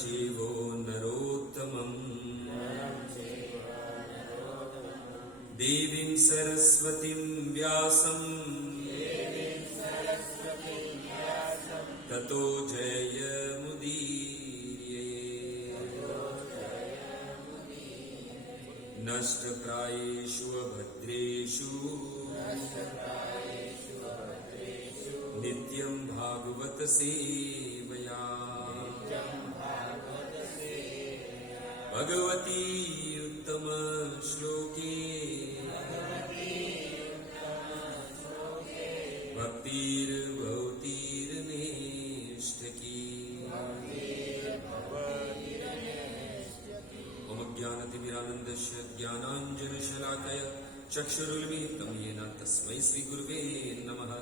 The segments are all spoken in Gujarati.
चैवो नरोत्तमम् देवीं सरस्वतीं व्यासं ततो जयमुदीरये। नष्टप्रायेषु अभद्रेषु नित्यं भागवत सेवया भगवती उत्तम श्लोके भक्तिर्भवतीर्नेष्टकी। ओम ज्ञानतिमिरानन्दस्य ज्ञानाञ्जनशलाकया चक्षुरुन्मीलितं येन तस्मै श्रीगुरुवे नमः।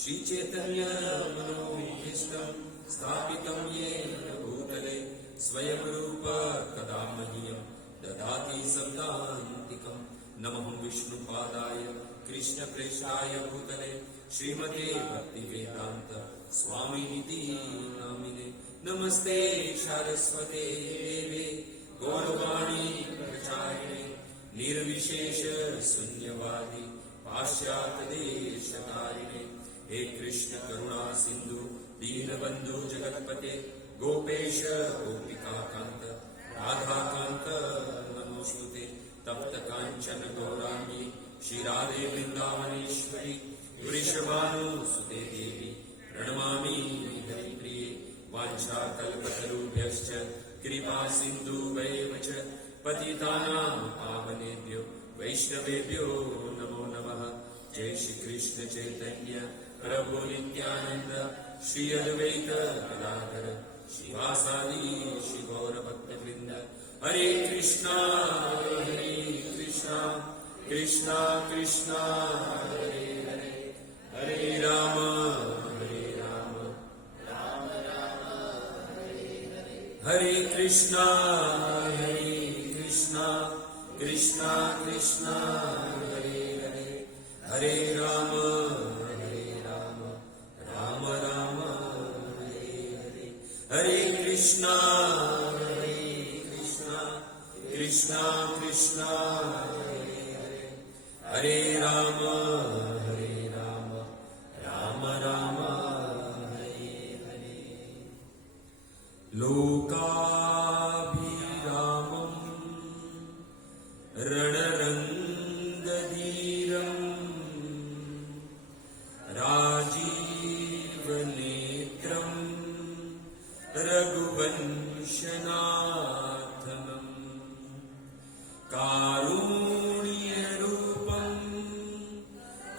श्रीचैतन्यमनोभीष्टं स्थापितं येन भूतले स्वयं रूप कदा मह्यं ददाति सदान्तिकम्। नमः विष्णुपादाय कृष्णप्रेष्ठाय भूतले श्रीमते भक्तिवेदान्त स्वामिनिति नामिने। नमस्ते सारस्वते देवे गौरवाणी प्रचारिणे निर्विशेष शून्यवादी पाश्चात्यदेशतारिणे। हे कृष्ण करुणा सिंधु दीनबंधु जगत्पते गोपेश गोपिकाकांत राधाकांत नमोस्तुते। तप्त कांचन गौरांगी श्रीराधे वृंदावनेश्वरी वृषभानुसुते देवी प्रणमामि हरिप्रिये। वाञ्छाकल्पतरुभ्यश्च कृपा सिन्धुभ्यैव च पतितानां पावनेभ्यो वैष्णवेभ्यो नमो नमः। जय श्री कृष्ण चैतन्य प्रभु नित्यानंद श्री अद्वैत गदाधर श्रीवासादि श्री गौर भक्तवृंद। हरे कृष्णा कृष्णा कृष्णा हरे हरे हरे राम राम राम हरे हरे। हरे कृष्णा कृष्णा कृष्णा हरे हरे हरे राम राम राम हरे हरे। हरे कृष्णा कृष्णा कृष्णा हरे हरे हरे राम राम राम हरे हरे। लोकाभिरामं रणरङ्गधीरं राजीवनेत्रं रघुवंशनाथनं कारुण्यरूपं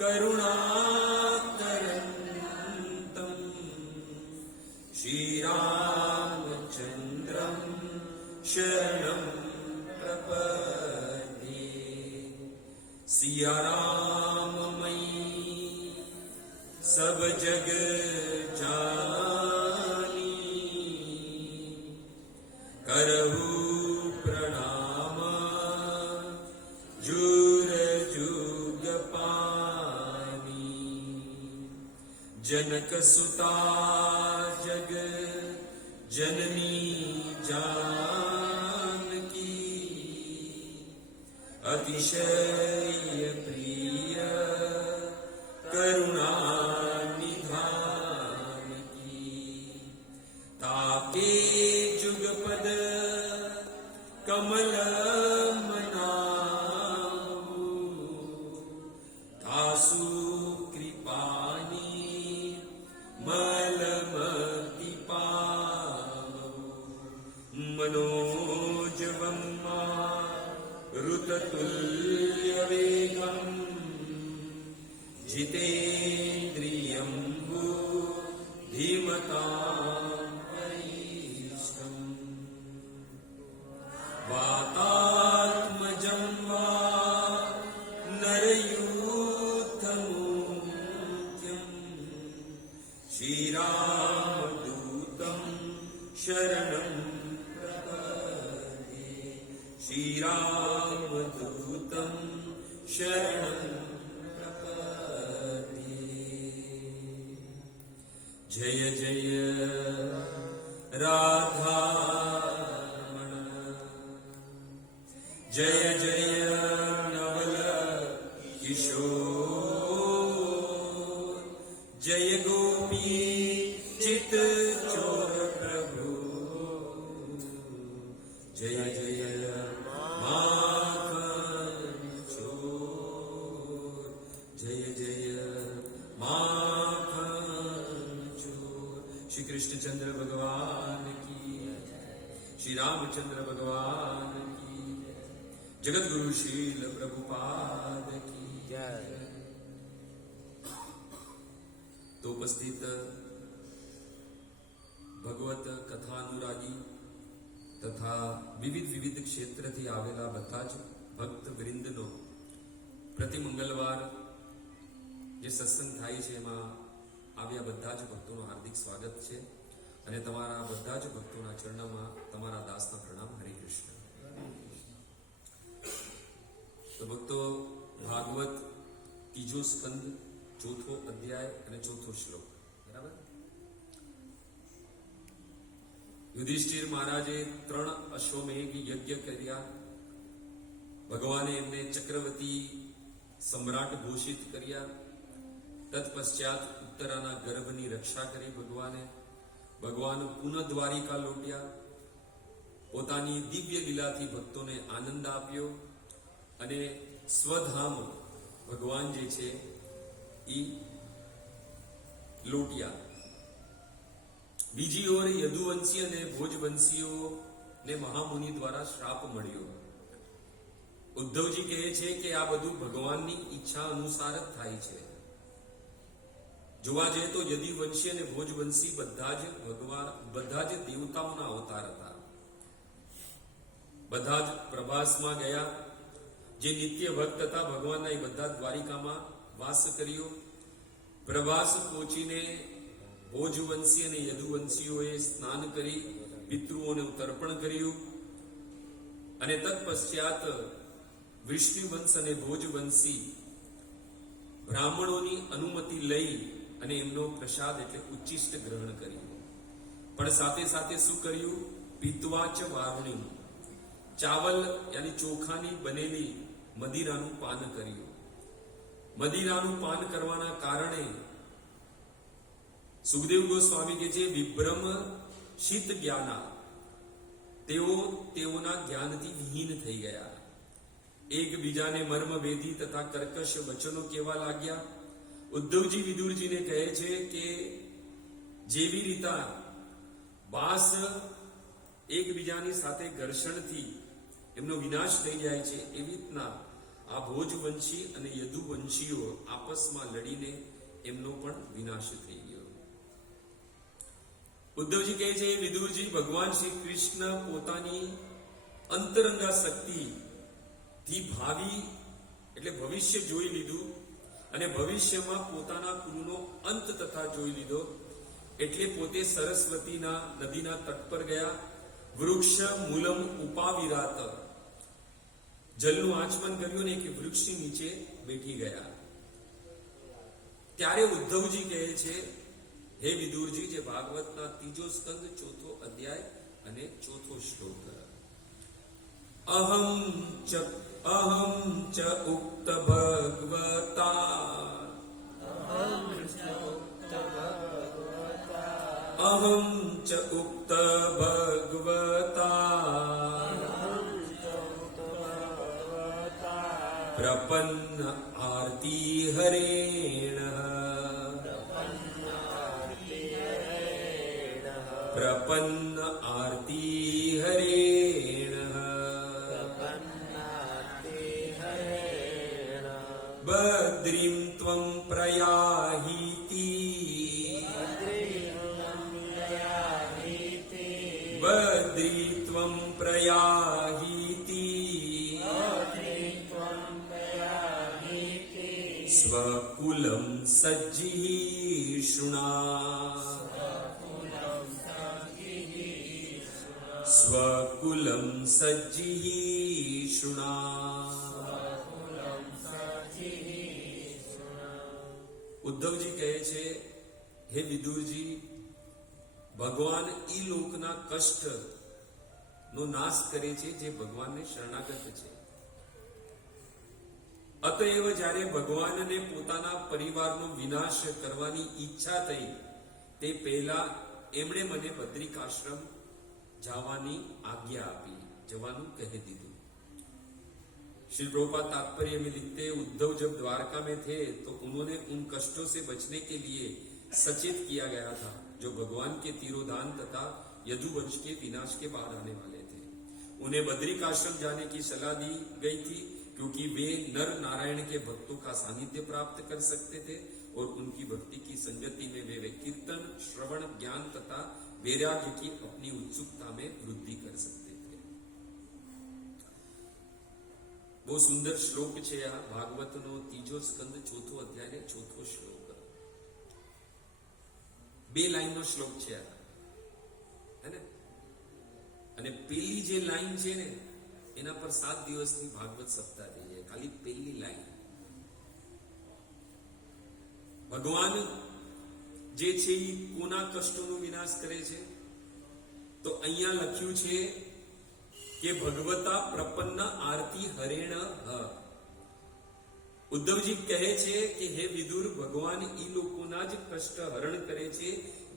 करुणाकरन्तं श्रीरामचन्द्रं शरणं प्रपद्ये। सिया राम मई सब जग जानी करहु प्रणाम जुग जुग पानी। जनक सुता जग जननी जानकी अतिशय प्रिय करुणा निधान की। ताके जुगपद कमल मनाऊ तासु कृपानी मलमति पावऊ। मनोजवं ऋततुल्यवेगम् जितेन्द्रियं धीमतां वरिष्ठम्। वातात्मजं वा नरयूथमुख्यं श्रीरामदूतं शरणं प्रपद्ये। श्रीरामदूतं शरणं जय जय राधा જય જય માખન ચોર, જય જય માખન ચોર. શ્રી કૃષ્ણચંદ્ર ભગવાન કી, શ્રી રામચંદ્ર ભગવાન કી, જગતગુરુ શીલ પ્રભુપાદ કી જય. તો ઉપસ્થિત ભગવત કથાનુરાગી તથા વિવિધ ક્ષેત્રથી આવેલા બધા જ ભક્ત વૃંદનો પ્રતિ મંગળવાર જે સત્સંગ થાય છે એમાં આવ્યા બધા જ ભક્તોનું હાર્દિક સ્વાગત છે અને તમારા બધા જ ભક્તોના ચરણોમાં તમારા દાસના પ્રણામ. હરે કૃષ્ણ. તો ભક્તો, ભાગવત ત્રીજો સ્કંદ, ચોથો અધ્યાય અને ચોથો શ્લોક. બરાબર. યુધિષ્ઠિર મહારાજે 3 અશ્વમેઘ યજ્ઞ કર્યા. ભગવાને એમને ચક્રવર્તી સમ્રાટ ઘોષિત કર્યા. તત્પશ્ચાત ઉત્તરાના ગર્ભની રક્ષા કરી ભગવાન પુનઃ દ્વારિકા લોટ્યા. પોતાની દિવ્ય લીલાથી ભક્તોને આનંદ આપ્યો અને સ્વધામ ભગવાન જે છે એ લોટ્યા. બીજી ઓર યદુવંશી અને ભોજવંશીઓને મહામુનિ દ્વારા શ્રાપ મળ્યો. ઉદ્ધવજી કહે છે કે આ બધું ભગવાનની ઈચ્છા અનુસાર જ થાય છે. જોવા જઈએ તો યદુવંશી અને ભોજવંશી બધા જ દેવતાઓના અવતાર હતા. બધા જ પ્રભાસમાં ગયા. જે નિત્ય ભક્ત હતા ભગવાનના એ બધા દ્વારિકામાં વાસ કર્યો. પ્રભાસ પહોંચીને ભોજવંશી અને યદુવંશીઓએ સ્નાન કરી પિતૃઓને તર્પણ કર્યું અને તત્પશ્ચાત વિષ્ણુવંશ અને ભોજવંશી બ્રાહ્મણોની અનુમતિ લઈ અને એમનો પ્રસાદ એટલે ઉચ્ચિષ્ટ ગ્રહણ કર્યું. પણ સાથે સાથે શું કર્યું? પિત્વાચ વારુણી, ચાવલ યાની ચોખાની બનેલી મદિરાનું પાન કર્યું. મદિરાનું પાન કરવાના કારણે સુખદેવ ગોસ્વામી કે છે વિભ્રમ શીત જ્ઞાના, તેઓના જ્ઞાનથી વિહીન થઈ ગયા. એકબીજાને મર્મભેદી તથા કર્કશ વચનો કહેવા લાગ્યા. ઉદ્ધવજી વિદુરજીને કહે છે કે જેવી રીતે બાસ એકબીજાની સાથે ઘર્ષણથી એમનો વિનાશ થઈ જાય છે એવી રીતના આ ભોજવંશી અને યદુવંશીઓ આપસમાં લડીને એમનો પણ વિનાશ થઈ ગયો. ઉદ્ધવજી કહે છે વિદુરજી, ભગવાન શ્રી કૃષ્ણ પોતાની અંતરંગા શક્તિ થી ભાવિ એટલે ભવિષ્ય જોઈ લીધું અને ભવિષ્યમાં પોતાના કુળનો અંત તથા જોઈ લીધો. એટલે પોતે સરસ્વતીના નદીના તટ પર ગયા. વૃક્ષ મૂલમ ઉપાવિરાત, જલનું આચમન કર્યું ને કે વૃક્ષની નીચે બેઠી ગયા. ત્યારે ઉદ્ધવજી કહે છે હે વિદુરજી, જે ભાગવતના ત્રીજો સ્કંદ, ચોથો અધ્યાય અને ચોથો શ્લોક. અહમ ચ ઉક્ત ભગવતા, અહમ ચ ઉક્ત ભગવતા પ્રપન્ન આરતી હરેણ, પ્રપન્ન આરતી હરેણ, બદ્રીમ ત્વં પ્રયાહિતિ, બદ્રી ત્વં પ્રયાહિતિ, સ્વકુલમ સજ્જીષુણા, સ્વકુલમ સજ્જીષુણા. ઉદ્ધવજી કહે છે હે વિદુરજી, ભગવાન ઈ લોકના કષ્ટ નો નાશ કરે છે જે ભગવાનને શરણાગત છે. અતએવ જ્યારે ભગવાનને પોતાના પરિવારનો વિનાશ કરવાની ઈચ્છા થઈ તે પહેલા એમણે મને બદ્રિકાશ્રમ જવાની આજ્ઞા આપી. जवानू कह दीदू। श्री प्रभुपाद तात्पर्य में लिखते, उद्धव जब द्वारका में थे तो उन्होंने उन कष्टों से बचने के लिए सचेत किया गया था जो भगवान के तिरोधान तथा यदुवंश के विनाश के बाद आने वाले थे। उन्हें बद्रिक आश्रम जाने की सलाह दी गई थी क्योंकि वे नर नारायण के भक्तों का सानिध्य प्राप्त कर सकते थे और उनकी भक्ति की संगति में वे कीर्तन, श्रवण, ज्ञान तथा वैराग्य की अपनी उत्सुकता में वृद्धि कर सकते थे। बहुत सुंदर श्लोक છે આ ભાગવતનો ત્રીજો સ્કંદ ચોથો અધ્યાય ને ચોથો શ્લોક, 2 લાઈનનો શ્લોક છે આ, હે ને? અને પેલી જે લાઈન છે ને એના પર 7 દિવસની ભાગવત સપ્તાહ થઈ જાય, ખાલી પેલી લાઈન। ભગવાન જે છે એ કોના કષ્ટોનો વિનાશ કરે છે? તો અહીંયા લખ્યું છે કે ભગવતા પ્રપન્ન આરતી હરેણ હ। ઉદ્ધવજી કહે છે કે હે વિદુર, ભગવાન ઈ લોકોના જ કષ્ટ હરણ કરે છે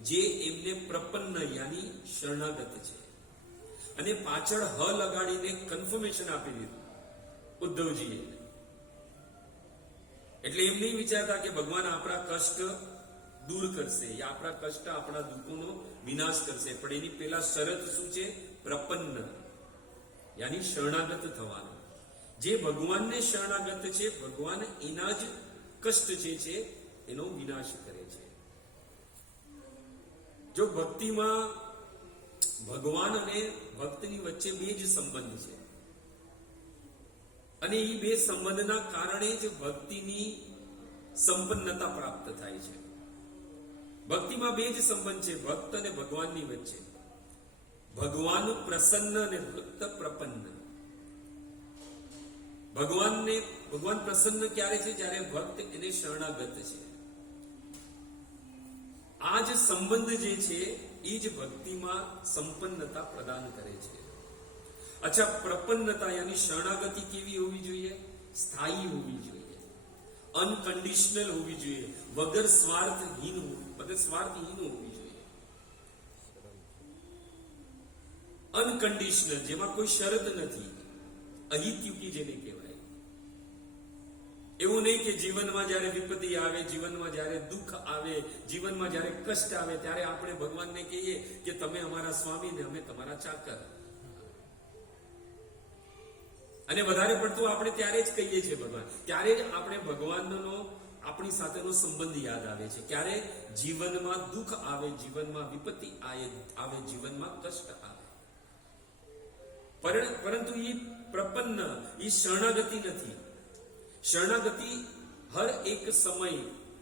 જે એમને પ્રપન્ન યાની શરણાગત છે। અને પાછળ હ લગાડીને કન્ફર્મેશન આપી દીધું ઉદ્ધવજીએ। એટલે એમ નહીં વિચારતા કે ભગવાન આપણા કષ્ટ દૂર કરશે યા આપણા કષ્ટ આપણા દુઃખોનો વિનાશ કરશે, પણ એની પહેલા શરત શું છે? પ્રપન્ન યાની શરણાગત થવાનું। જે ભગવાનને શરણાગત છે ભગવાન એના જ કષ્ટ જે છે એનો વિનાશ કરે છે। જો ભક્તિમાં ભગવાન અને ભક્તની વચ્ચે બે જ સંબંધ છે અને એ બે સંબંધના કારણે જ ભક્તિની સંપન્નતા પ્રાપ્ત થાય છે। ભક્તિમાં બે જ સંબંધ છે ભક્ત અને ભગવાનની વચ્ચે। ભગવાન પ્રસન્ન અને ભક્ત પ્રપન્ન। ભગવાન પ્રસન્ન ક્યારે છે? જ્યારે ભક્ત એને શરણાગત છે। આ જ સંબંધ જે છે એ જ ભક્તિમાં સંપન્નતા પ્રદાન કરે છે। અચ્છા, પ્રપન્નતા યાની શરણાગતિ કેવી હોવી જોઈએ? સ્થાયી હોવી જોઈએ, અનકન્ડિશનલ હોવી જોઈએ, વગર સ્વાર્થહીન હોવી જોઈએ। અનકન્ડિશનલ, જેમાં કોઈ શરત નથી, અહિત્યુકી જેને કહેવાય। એવું નહીં કે જીવનમાં જ્યારે વિપત્તિ આવે, જીવનમાં જ્યારે દુઃખ આવે, જીવનમાં જ્યારે કષ્ટ આવે ત્યારે આપણે ભગવાનને કહીએ કે તમે અમારા સ્વામી ને અમે તમારા ચાકર। અને વધારે પડતું આપણે ત્યારે જ કહીએ છીએ ભગવાન, ત્યારે જ આપણે ભગવાનનો આપણી સાથેનો સંબંધ યાદ આવે છે। ક્યારે? જીવનમાં દુઃખ આવે, જીવનમાં વિપત્તિ આવે, જીવનમાં કષ્ટ આવે। પરંતુ એ પ્રપન્ન, એ શરણાગતિ નથી। શરણાગતિ હર એક સમય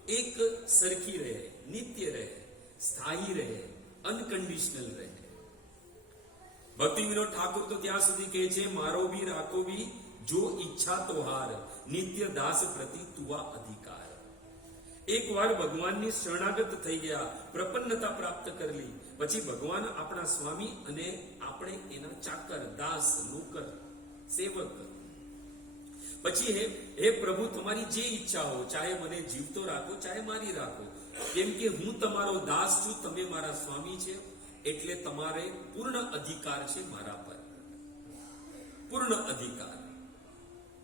એક સરખી રહે, નિત્ય રહે, સ્થાયી રહે, અનકન્ડિશનલ રહે। ભક્તિ વિનોદ ઠાકોર તો ત્યાં સુધી કહે છે, મારો બી રાખો બી જો ઈચ્છા તો હાર, નિત્ય દાસ પ્રતિ તુવા અધિકાર। એક વાર ભગવાનની શરણાગત થઈ ગયા, પ્રપન્નતા પ્રાપ્ત કરી, પછી ભગવાન આપણા સ્વામી અને આપણે એના ચાકર, દાસ, નોકર, સેવક। પછી હે પ્રભુ, તમારી જે ઈચ્છા હો, ચાહે મને જીવતો રાખો, ચાહે મારી રાખો, કેમ કે હું તમારો દાસ છું, તમે મારા સ્વામી છે, એટલે તમારે પૂર્ણ અધિકાર છે મારા પર, પૂર્ણ અધિકાર।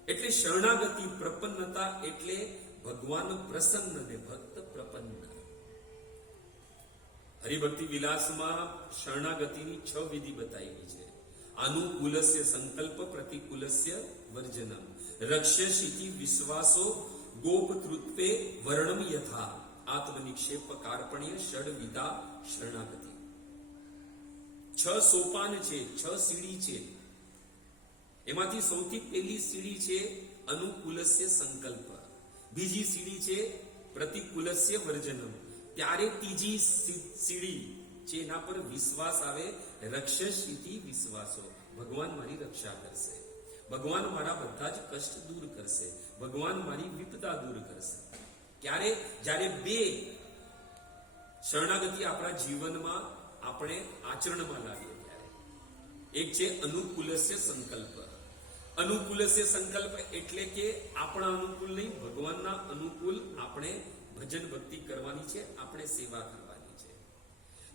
એટલે શરણાગતિ, પ્રપન્નતા એટલે ભગવાન પ્રસન્ન ને ભક્ત પ્રપન્ન। હરિભક્તિ વિલાસમાં શરણાગતિની 6 વિધિ બતાવી છે। અનુકૂલસ્ય સંકલ્પ, પ્રતિકૂલસ્ય વર્જનમ, રક્ષ્યશિતિ વિશ્વાસો, ગોપતૃત્વે વર્ણમ યથા, આત્મનિક્ષેપ કાર્પણ્ય, ષડવિધા શરણાગતિ। 6 સોપાન છે, 6 સીડી છે। એમાંથી સૌથી પહેલી સીડી છે અનુકૂલસ્ય સંકલ્પ, બીજી સીડી છે પ્રતિકૂલસ્ય વર્જનમ, ત્યારે ત્રીજી સીડી છે એના પર વિશ્વાસ આવે, રક્ષશિતિ વિશ્વાસો, ભગવાન મારી રક્ષા કરશે, ભગવાન મારા બધા જ કષ્ટ દૂર કરશે, ભગવાન મારી વિપદા દૂર કરશે। ક્યારે? જ્યારે બે શરણાગતિ આપણા જીવનમાં આપણે આચરણમાં લાવીએ ત્યારે। એક છે અનુકૂલસ્ય સંકલ્પ। અનુકૂલસ્ય સંકલ્પ એટલે કે આપણા અનુકૂળ નહીં, ભગવાનના અનુકૂળ આપણે ભજન ભક્તિ કરવાની છે, આપણે સેવા કરવાની છે।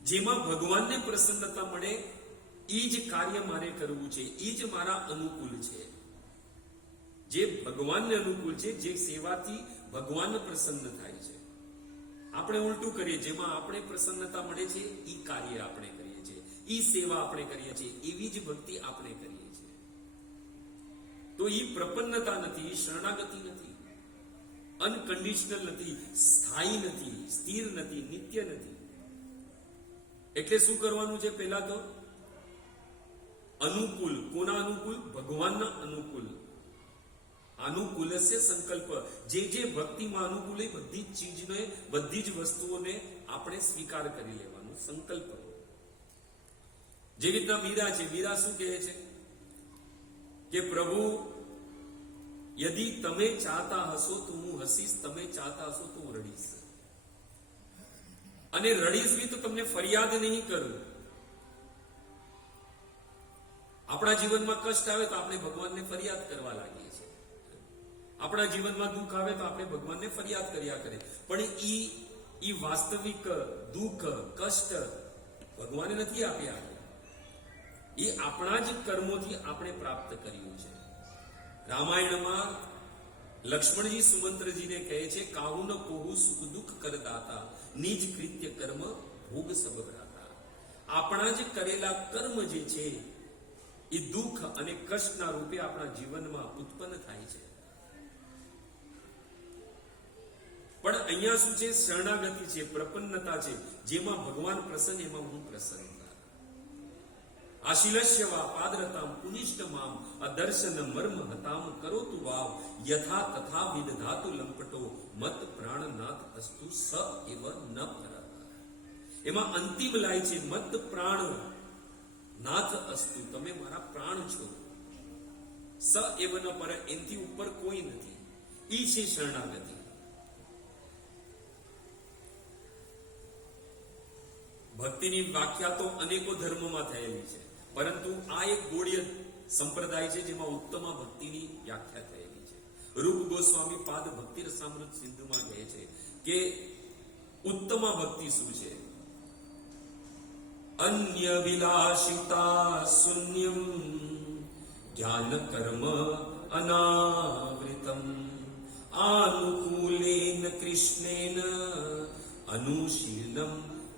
જેમાં ભગવાનને પ્રસન્નતા મળે એ જ કાર્ય મારે કરવું છે, એ જ મારા અનુકૂળ છે, જે ભગવાનને અનુકૂળ છે, જે સેવાથી ભગવાન પ્રસન્ન થાય છે. આપણે ઉલટું કરીએ, જેમાં આપણે પ્રસન્નતા મળે છે એ કાર્ય આપણે કરીએ છીએ, એ સેવા આપણે કરીએ છીએ, એવી જ ભક્તિ આપણે કરીએ છીએ. તો એ પ્રપન્નતા નથી, એ શરણાગતિ નથી, અનકન્ડિશનલ નથી, સ્થાયી નથી, સ્થિર નથી, નિત્ય નથી. એટલે શું કરવાનું છે? પહેલા તો અનુકૂળ. કોના અનુકૂળ? ભગવાનના અનુકૂળ. અનુકૂલસ્ય સંકલ્પ. જે ભક્તિમાં અનુકૂળ, બધી જ ચીજને, બધી જ વસ્તુઓને આપણે સ્વીકાર કરી લેવાનું સંકલ્પ. જેવી રીતના મીરા છે. મીરા શું કહે છે કે પ્રભુ, યદિ તમે ચાહતા હશો તો હું હસીશ, તમે ચાહતા હશો તો હું રડીશ. અને રડીશ બી તો તમને ફરિયાદ નહીં કરું. આપણા જીવનમાં કષ્ટ આવે તો આપણે ભગવાનને ફરિયાદ કરવા લાગીએ છીએ. આપણા જીવનમાં દુઃખ આવે તો આપણે ભગવાનને ફરિયાદ કર્યા કરે. પણ ઈ વાસ્તવિક દુઃખ, કષ્ટ ભગવાને નથી આપ્યા. એ આપણા જ કર્મોથી આપણે પ્રાપ્ત કર્યું છે. રામાયણમાં લક્ષ્મણજી સુમંત્રજીને કહે છે, કાહુ ન કોહુ સુખ દુઃખ કરદાતા, નિજ કૃત્ય કર્મ ભોગ સબરાતા. આપણા જ કરેલા કર્મ જે છે એ દુઃખ અને કષ્ટના રૂપે આપણા જીવનમાં ઉત્પન્ન થાય છે. પણ અહીંયા શું છે? શરણાગતિ છે, પ્રપન્નતા છે, જેમાં ભગવાન પ્રસન્ન, એમાં હું પ્રસન્ન. આશિલસ્ય વા પાદ્રતામ પુનિષ્ટમામ અદર્શન મર્મ હતામ કરોતુ વાવ યથા તથા વિદધાતુ લંપટો મત પ્રાણનાથ અસ્તુ સ એવ ન પરત. એમાં અંતિમ લાય છે, મત પ્રાણ નાથ અસ્તુ, તમે મારા પ્રાણ છો. સ એવ ન પર, એનથી ઉપર કોઈ નથી. ઈ છે શરણાગતિ. ભક્તિની વ્યાખ્યા તો અનેકો ધર્મોમાં થયેલી છે, પરંતુ આ એક ગૌડીય સંપ્રદાય છે જેમાં ઉત્તમ ભક્તિની વ્યાખ્યા થયેલી છે. રૂપ ગોસ્વામી પાદ ભક્તિ રસામૃત સિંધુમાં કહે છે કે ઉત્તમ ભક્તિ શું છે? અન્ય વિલાસિતા શૂન્યમ જ્ઞાન કર્મ અનાવૃતમ આનુકૂલેન કૃષ્ણેન અનુશીલનમ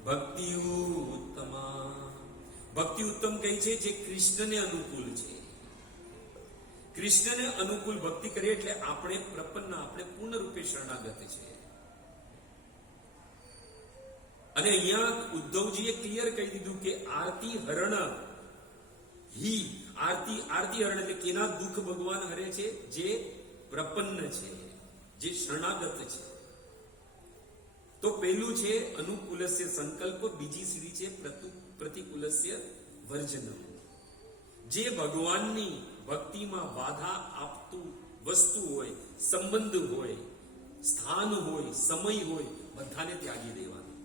ભક્તિ ઉત્તમા. ભક્તિ ઉત્તમ કઈ છે? જે કૃષ્ણને અનુકૂળ છે. કૃષ્ણને અનુકૂળ ભક્તિ કરીએ એટલે આપણે પ્રપન્ન, આપણે પૂર્ણ રૂપે શરણાગત છે. અને અહીંયા ઉદ્ધવજીએ ક્લિયર કહી દીધું કે આરતી હરણ હી, આરતી હરણ એટલે કેના દુઃખ ભગવાન હરે છે? જે પ્રપન્ન છે, જે શરણાગત છે. તો પહેલું છે અનુકૂલસ્ય સંકલ્પ, બીજી સીડી છે પ્રતિકૂલસ્ય વર્જનમ. જે ભગવાનની ભક્તિમાં બાધા આપતું વસ્તુ હોય, સંબંધ હોય, સ્થાન હોય, સમય હોય, બધાને ત્યાગી દેવાનું.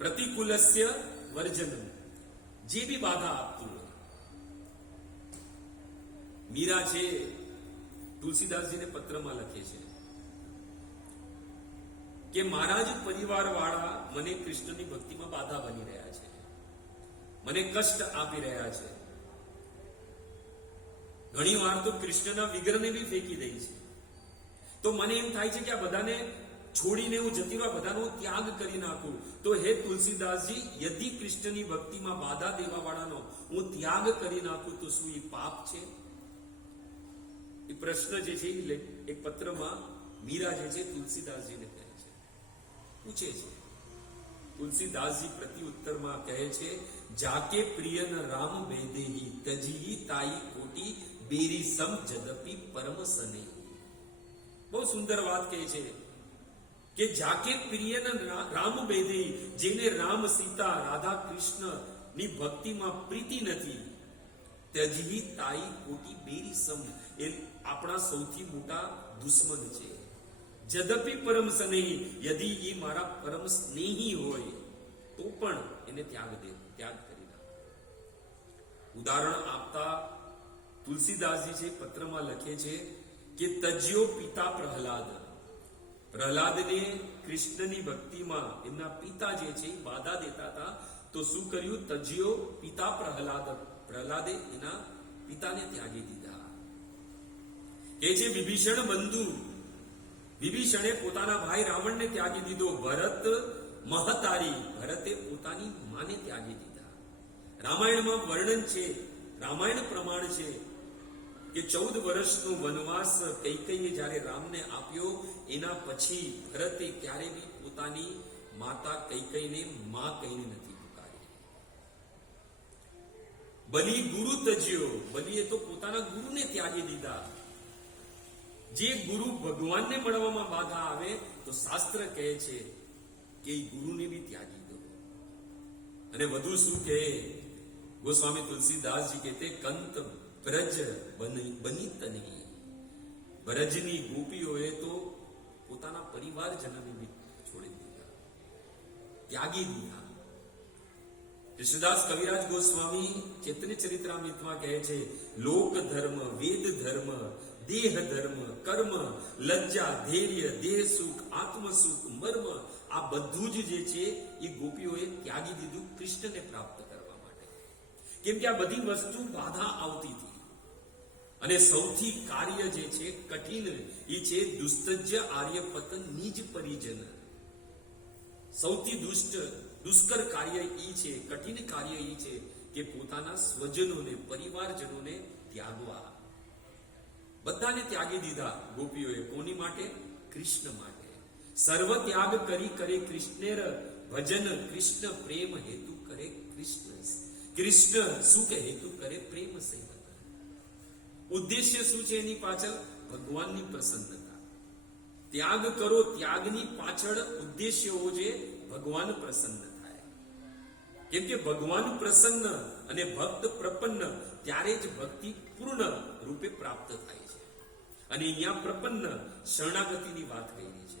પ્રતિકૂલસ્ય વર્જનમ, જે બી બાધા આપતું હોય. મીરા છે, તુલસીદાસજીને પત્રમાં લખે છે કે મારા જ પરિવાર વાળા મને કૃષ્ણની ભક્તિમાં બાધા બની રહ્યા છે, મને કષ્ટ આપી રહ્યા છે. ઘણી વાર તો કૃષ્ણના વિગ્રહને બી ફેંકી દે છે. તો મને એમ થાય છે કે આ બધાને છોડીને હું જતી રહું, બધાનો ત્યાગ કરી નાખું. તો હે તુલસીદાસજી, યદિ કૃષ્ણની ભક્તિમાં બાધા દેવા વાળાનો હું ત્યાગ કરી નાખું તો શું એ પાપ છે? એ પ્રશ્ન જે છે એક પત્રમાં મીરા જે છે તુલસીદાસજીને કહે છે, પૂછે છે. તુલસીદાસજી પ્રતિ ઉત્તરમાં કહે છે, જાકે પ્રિયન રામ વેદેહી તજી તાઈ કોટી બેરી સમ જદપી પરમ સને. બહુ સુંદર વાત કહે છે કે જાકે પ્રિયન રામ વેદેહી, જેને રામ સીતા રાધા કૃષ્ણ ની ભક્તિમાં પ્રીતિ નથી, તજી તાઈ કોટી બેરી સમ, એ આપણા સૌથી મોટા દુશ્મન છે. જદપી પરમ સ્નેહી, યદિ એ મારા પરમ સ્નેહી હોય તો પણ એને ત્યાગ કરી નાખ. ઉદાહરણ આપતા તુલસીદાસજી છે પત્રમાં લખે છે કે તજ્યો પિતા પ્રહલાદ, પ્રહલાદને કૃષ્ણની ભક્તિમાં એમના પિતા જે છે બાધા દેતા હતા, તો શું કર્યું? તજ્યો પિતા પ્રહલાદે એના પિતાને ત્યાગી દીધા. એ છે વિભીષણ બંધુ. વિભીષણે પોતાના ભાઈ રાવણને ત્યાગી દીધો. ભરત મહતારી, ભરતે પોતાની માને ત્યાગી દીધા. રામાયણમાં વર્ણન છે, રામાયણ પ્રમાણ છે કે 14 વર્ષનો વનવાસ કૈકેયીએ જ્યારે રામને આપ્યો, એના પછી ભરતે ક્યારે બી પોતાની માતા કૈકેયીને માં કહીને નથી પુકારી. બલિ ગુરુ તજ્યો, બલિએ તો પોતાના ગુરુને ત્યાગી દીધા. જે ગુરુ ભગવાનને મળવામાં બાધા આવે તો શાસ્ત્ર કહે છે કે એ ગુરુને બી ત્યાગી દો. અને વધુ શું કહે ગોસ્વામી તુલસીદાસજી કહેતે, કંત બ્રજ બની તની. બ્રજની ગોપીઓએ તો પોતાના પરિવારજનોને બી છોડી દીધા, ત્યાગી દીધા. કૃષ્ણદાસ કવિરાજ ગોસ્વામી ચૈતન્ય ચરિત્રામૃતમાં કહે છે, લોક ધર્મ, વેદ ધર્મ, દેહ ધર્મ, કર્મ, લજ્જા, ધૈર્ય, દેહ સુખ, આત્મ સુખ, મર્મ, આ બધું જ જે છે એ ગોપીઓએ ત્યાગી દીધું કૃષ્ણને પ્રાપ્ત કરવા માટે. કેમ કે આ બધી વસ્તુ બાધા આવતી હતી. અને સૌથી કાર્ય જે છે કઠિન એ છે દુસ્તજ્ય આર્યપતન નિજ પરિજન. સૌથી દુષ્કર કાર્ય એ છે, કઠિન કાર્ય એ છે કે પોતાના સ્વજનોને, પરિવારજનોને ત્યાગવા. બધાને ત્યાગી દીધા ગોપીઓએ. કોની માટે? કૃષ્ણ માટે. સર્વ ત્યાગ કરી કરે કૃષ્ણેર ભજન, કૃષ્ણ પ્રેમ હેતુ કરે કૃષ્ણ. કૃષ્ણ સુખ હેતુ કરે પ્રેમ સેવન. ઉદ્દેશ્ય શું છે એની પાછળ? ભગવાનની પ્રસન્નતા. ત્યાગ કરો, ત્યાગની પાછળ ઉદ્દેશ્ય હોવો જોઈએ ભગવાન પ્રસન્ન થાય. કેમ કે ભગવાન પ્રસન્ન અને ભક્ત પ્રપન્ન, ત્યારે જ ભક્તિ પૂર્ણ રૂપે પ્રાપ્ત થાય છે. અને અહીંયા પ્રપન્ન શરણાગતિની વાત કરી છે.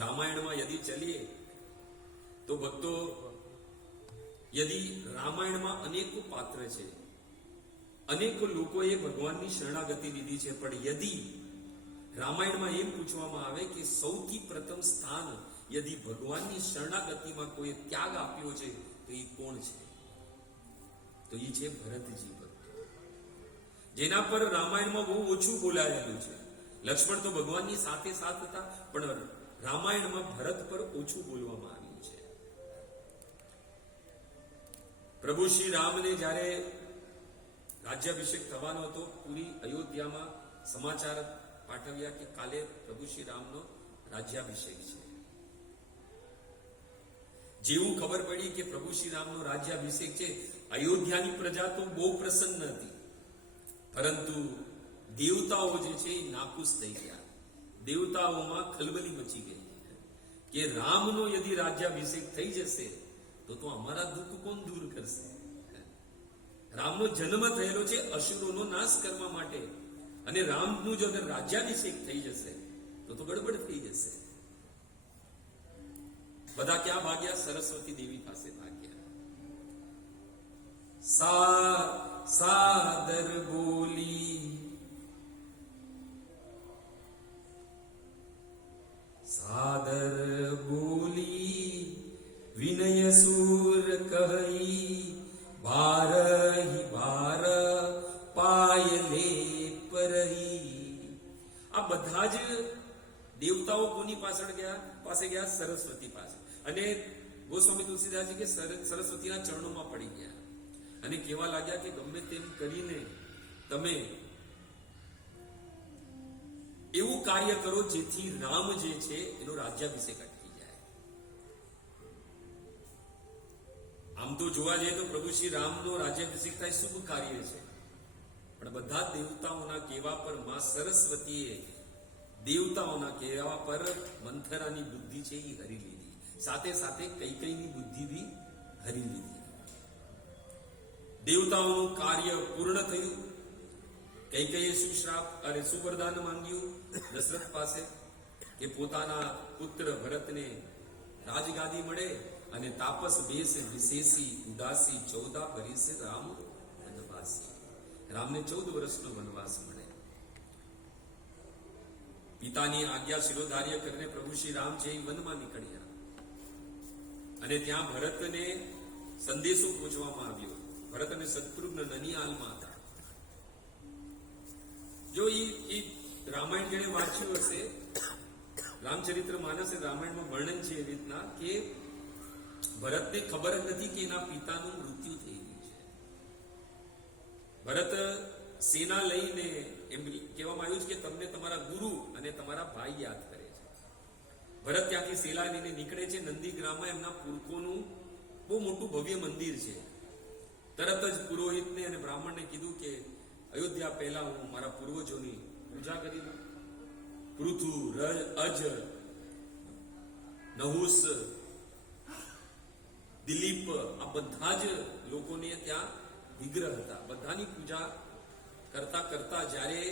રામાયણમાં યદિ ચલીએ તો ભક્તો, યદિ રામાયણમાં અનેકો પાત્ર છે, અનેકો લોકોએ ભગવાનની શરણાગતિ લીધી છે, પણ યદિ રામાયણમાં એમ પૂછવામાં આવે કે સૌથી પ્રથમ સ્થાન યદિ ભગવાનની શરણાગતિમાં કોઈ ત્યાગ આપ્યો છે તો એ કોણ છે? તો એ છે ભરતજી. ભક્તો, જેના પર રામાયણમાં બહુ ઓછું બોલાયેલું છે. લક્ષ્મણ તો ભગવાનની સાથે સાથ હતા, પણ રામાયણમાં ભરત પર ઓછું બોલવામાં આવ્યું છે. પ્રભુ શ્રી રામને જ્યારે રાજ્યાભિષેક થવાનો હતો, પૂરી અયોધ્યામાં સમાચાર પાઠવ્યા કે કાલે પ્રભુ શ્રી રામનો રાજ્યાભિષેક છે. જેવું ખબર પડી કે પ્રભુ શ્રી રામનો રાજ્યાભિષેક છે, અયોધ્યાની પ્રજા તો બહુ પ્રસન્ન હતી, પરંતુ દેવતાઓ જે છે એ નાખુશ થઈ ગયા. દેવતાઓમાં ખલબલી મચી ગઈ કે રામનો યદિ રાજ્યાભિષેક થઈ જશે તો અમારા દુઃખ કોણ દૂર કરશે? રામનો જન્મ થયેલો છે અસુરોનો નાશ કરવા માટે, અને રામનું જો અગર રાજ્યાભિષેક થઈ જશે તો ગડબડ થઈ જશે. બધા ક્યાં ભાગ્યા? સરસ્વતી દેવી પાસે ભાગ્યા. સાદર બોલી, સાદર બોલી વિનય સુર કહી, બારહી બાર પાયલે પરહી. આ બધા જ દેવતાઓ કોની પાછળ ગયા? પાસે ગયા? સરસ્વતી પાસે. અને ગોસ્વામી તુલસીદાસજી કે સરસ્વતીના ચરણોમાં પડી ગયા અને કહેવા લાગ્યા કે ગમે તેમ કરીને તમે એવું કાર્ય કરો જેથી રામ જે છે એનો રાજ્યાભિષેક અટકી જાય. આમ તો જોવા જઈએ તો પ્રભુ શ્રી રામનો રાજ્યાભિષેક થાય શુભ કાર્ય છે, પણ બધા દેવતાઓના કહેવા પર માં સરસ્વતીએ દેવતાઓના કહેવા પર મંથરાની બુદ્ધિ છે એ હરી લીધી, સાથે સાથે કૈકેયીની બુદ્ધિ બી હરી લીધી. દેવતાઓનું કાર્ય પૂર્ણ થયું. કૈકેયીએ શું વરદાન માંગ્યું દશરથ પાસે કે પોતાના પુત્ર ભરતને રાજગાદી મળે અને તાપસ બેસ વિશેષી ઉદાસી 14 વર્ષ રામ વનવાસી. રામને 14 વર્ષનો વનવાસ મળે. પિતાની આજ્ઞા શિરોધાર્ય કરીને પ્રભુ શ્રી રામ છે એ વનમાં નીકળ્યા. અને ત્યાં ભરતને સંદેશો પહોંચવામાં આવ્યો. ભરત અને શત્રુઘ્ન નનિહાલમાં હતા. જો એ રામાયણ જેને વાંચ્યું હશે, રામચરિત્ર માનસ રામાયણમાં વર્ણન છે એવી રીતના કે ભરતને ખબર જ નથી કે એના પિતાનું મૃત્યુ થઈ ગયું છે. ભરત સેના લઈને એમ કહેવામાં આવ્યું છે કે તમને તમારા ગુરુ અને તમારા ભાઈ યાદ કરે છે. ભરત ત્યાંથી સેના લઈને નીકળે છે. નંદીગ્રામમાં એમના પુરખોનું બહુ મોટું ભવ્ય મંદિર છે. તરત જ પુરોહિતને અને બ્રાહ્મણને કીધું કે અયોધ્યા પહેલા હું મારા પૂર્વજોની પૂજા કરી લઉં. પૃથુ, અજ, નહુસ, દિલીપ, આ બધા જ લોકોને ત્યાં વિગ્રહ હતા. બધાની પૂજા કરતા કરતા જ્યારે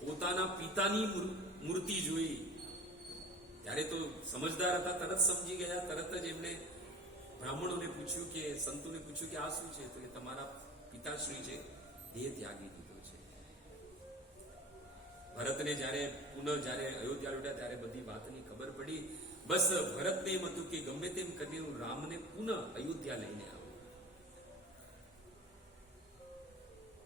પોતાના પિતાની મૂર્તિ જોઈ ત્યારે તો સમજદાર હતા, તરત સમજી ગયા. તરત જ એમને બ્રાહ્મણોને પૂછ્યું કે સંતોને પૂછ્યું કે આ શું છે? તો એ તમારા પિતાશ્રી છે, દેહ ત્યાગી દીધો છે. ભરતને જ્યારે અયોધ્યા લૂટ્યા ત્યારે બધી વાતની ખબર પડી. બસ ભરતને એમ હતું કે ગમે તેમ કરીને હું રામને પુનઃ અયોધ્યા લઈને આવું.